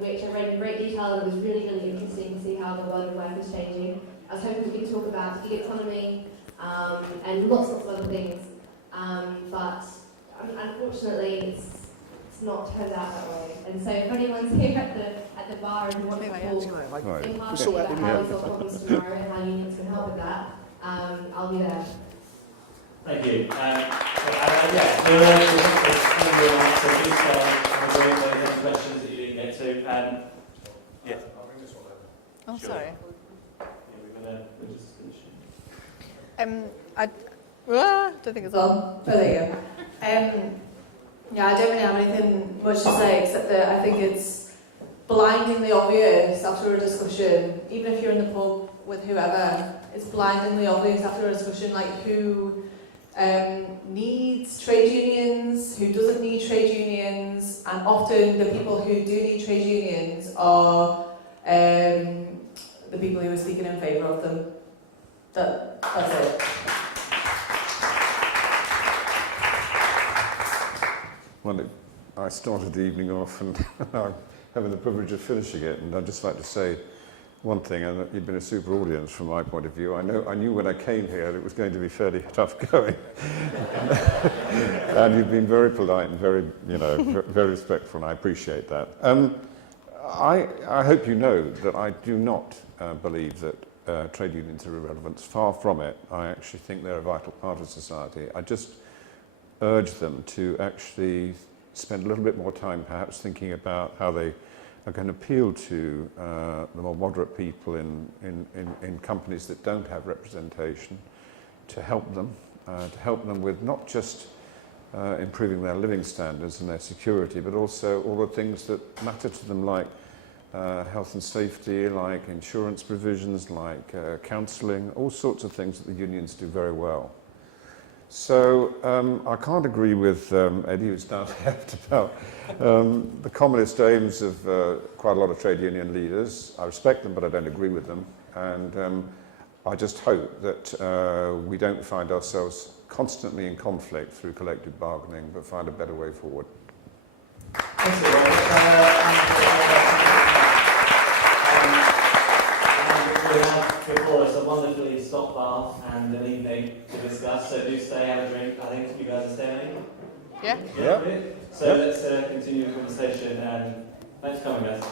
which I read in great detail and was really, really interesting to see how the world of work is changing. I was hoping we could talk about gig economy and lots of other things, but unfortunately it's not turned out that way. And so if anyone's here at the bar and wants to talk impartially about how we solve problems tomorrow and how unions can help with that, I'll be there. thank you. Yeah, so please start with those questions that you didn't get to. Yeah. I'll bring this one over. Oh, Sure. sorry. Yeah, we're just finishing. I don't think it's on. Oh, there you go. Yeah, I don't really have anything much to say except that I think it's blindingly obvious after a discussion, even if you're in the pub with whoever, it's blindingly obvious after a discussion like who needs trade unions, who doesn't need trade unions, and often the people who do need trade unions are the people who are speaking in favour of them. That's it. Well, I started the evening off and I'm having the privilege of finishing it, and I'd just like to say one thing, and that you've been a super audience from my point of view. I knew when I came here it was going to be fairly tough going. And you've been very polite and very, very respectful, and I appreciate that. I hope you know that I do not believe that trade unions are irrelevant. Far from it. I actually think they're a vital part of society. I just urge them to actually spend a little bit more time perhaps thinking about how they are going to appeal to the more moderate people in companies that don't have representation, to help them with not just improving their living standards and their security, but also all the things that matter to them, like health and safety, like insurance provisions, like counselling, all sorts of things that the unions do very well. So I can't agree with Eddie, who's down left, about the communist aims of quite a lot of trade union leaders. I respect them, but I don't agree with them. And I just hope that we don't find ourselves constantly in conflict through collective bargaining, but find a better way forward. Thanks very we have before us a wonderfully stocked bar and an evening to discuss, so do stay, have a drink. I think you guys are staying. Yeah. Yeah. So let's continue the conversation. Thanks for coming, guys.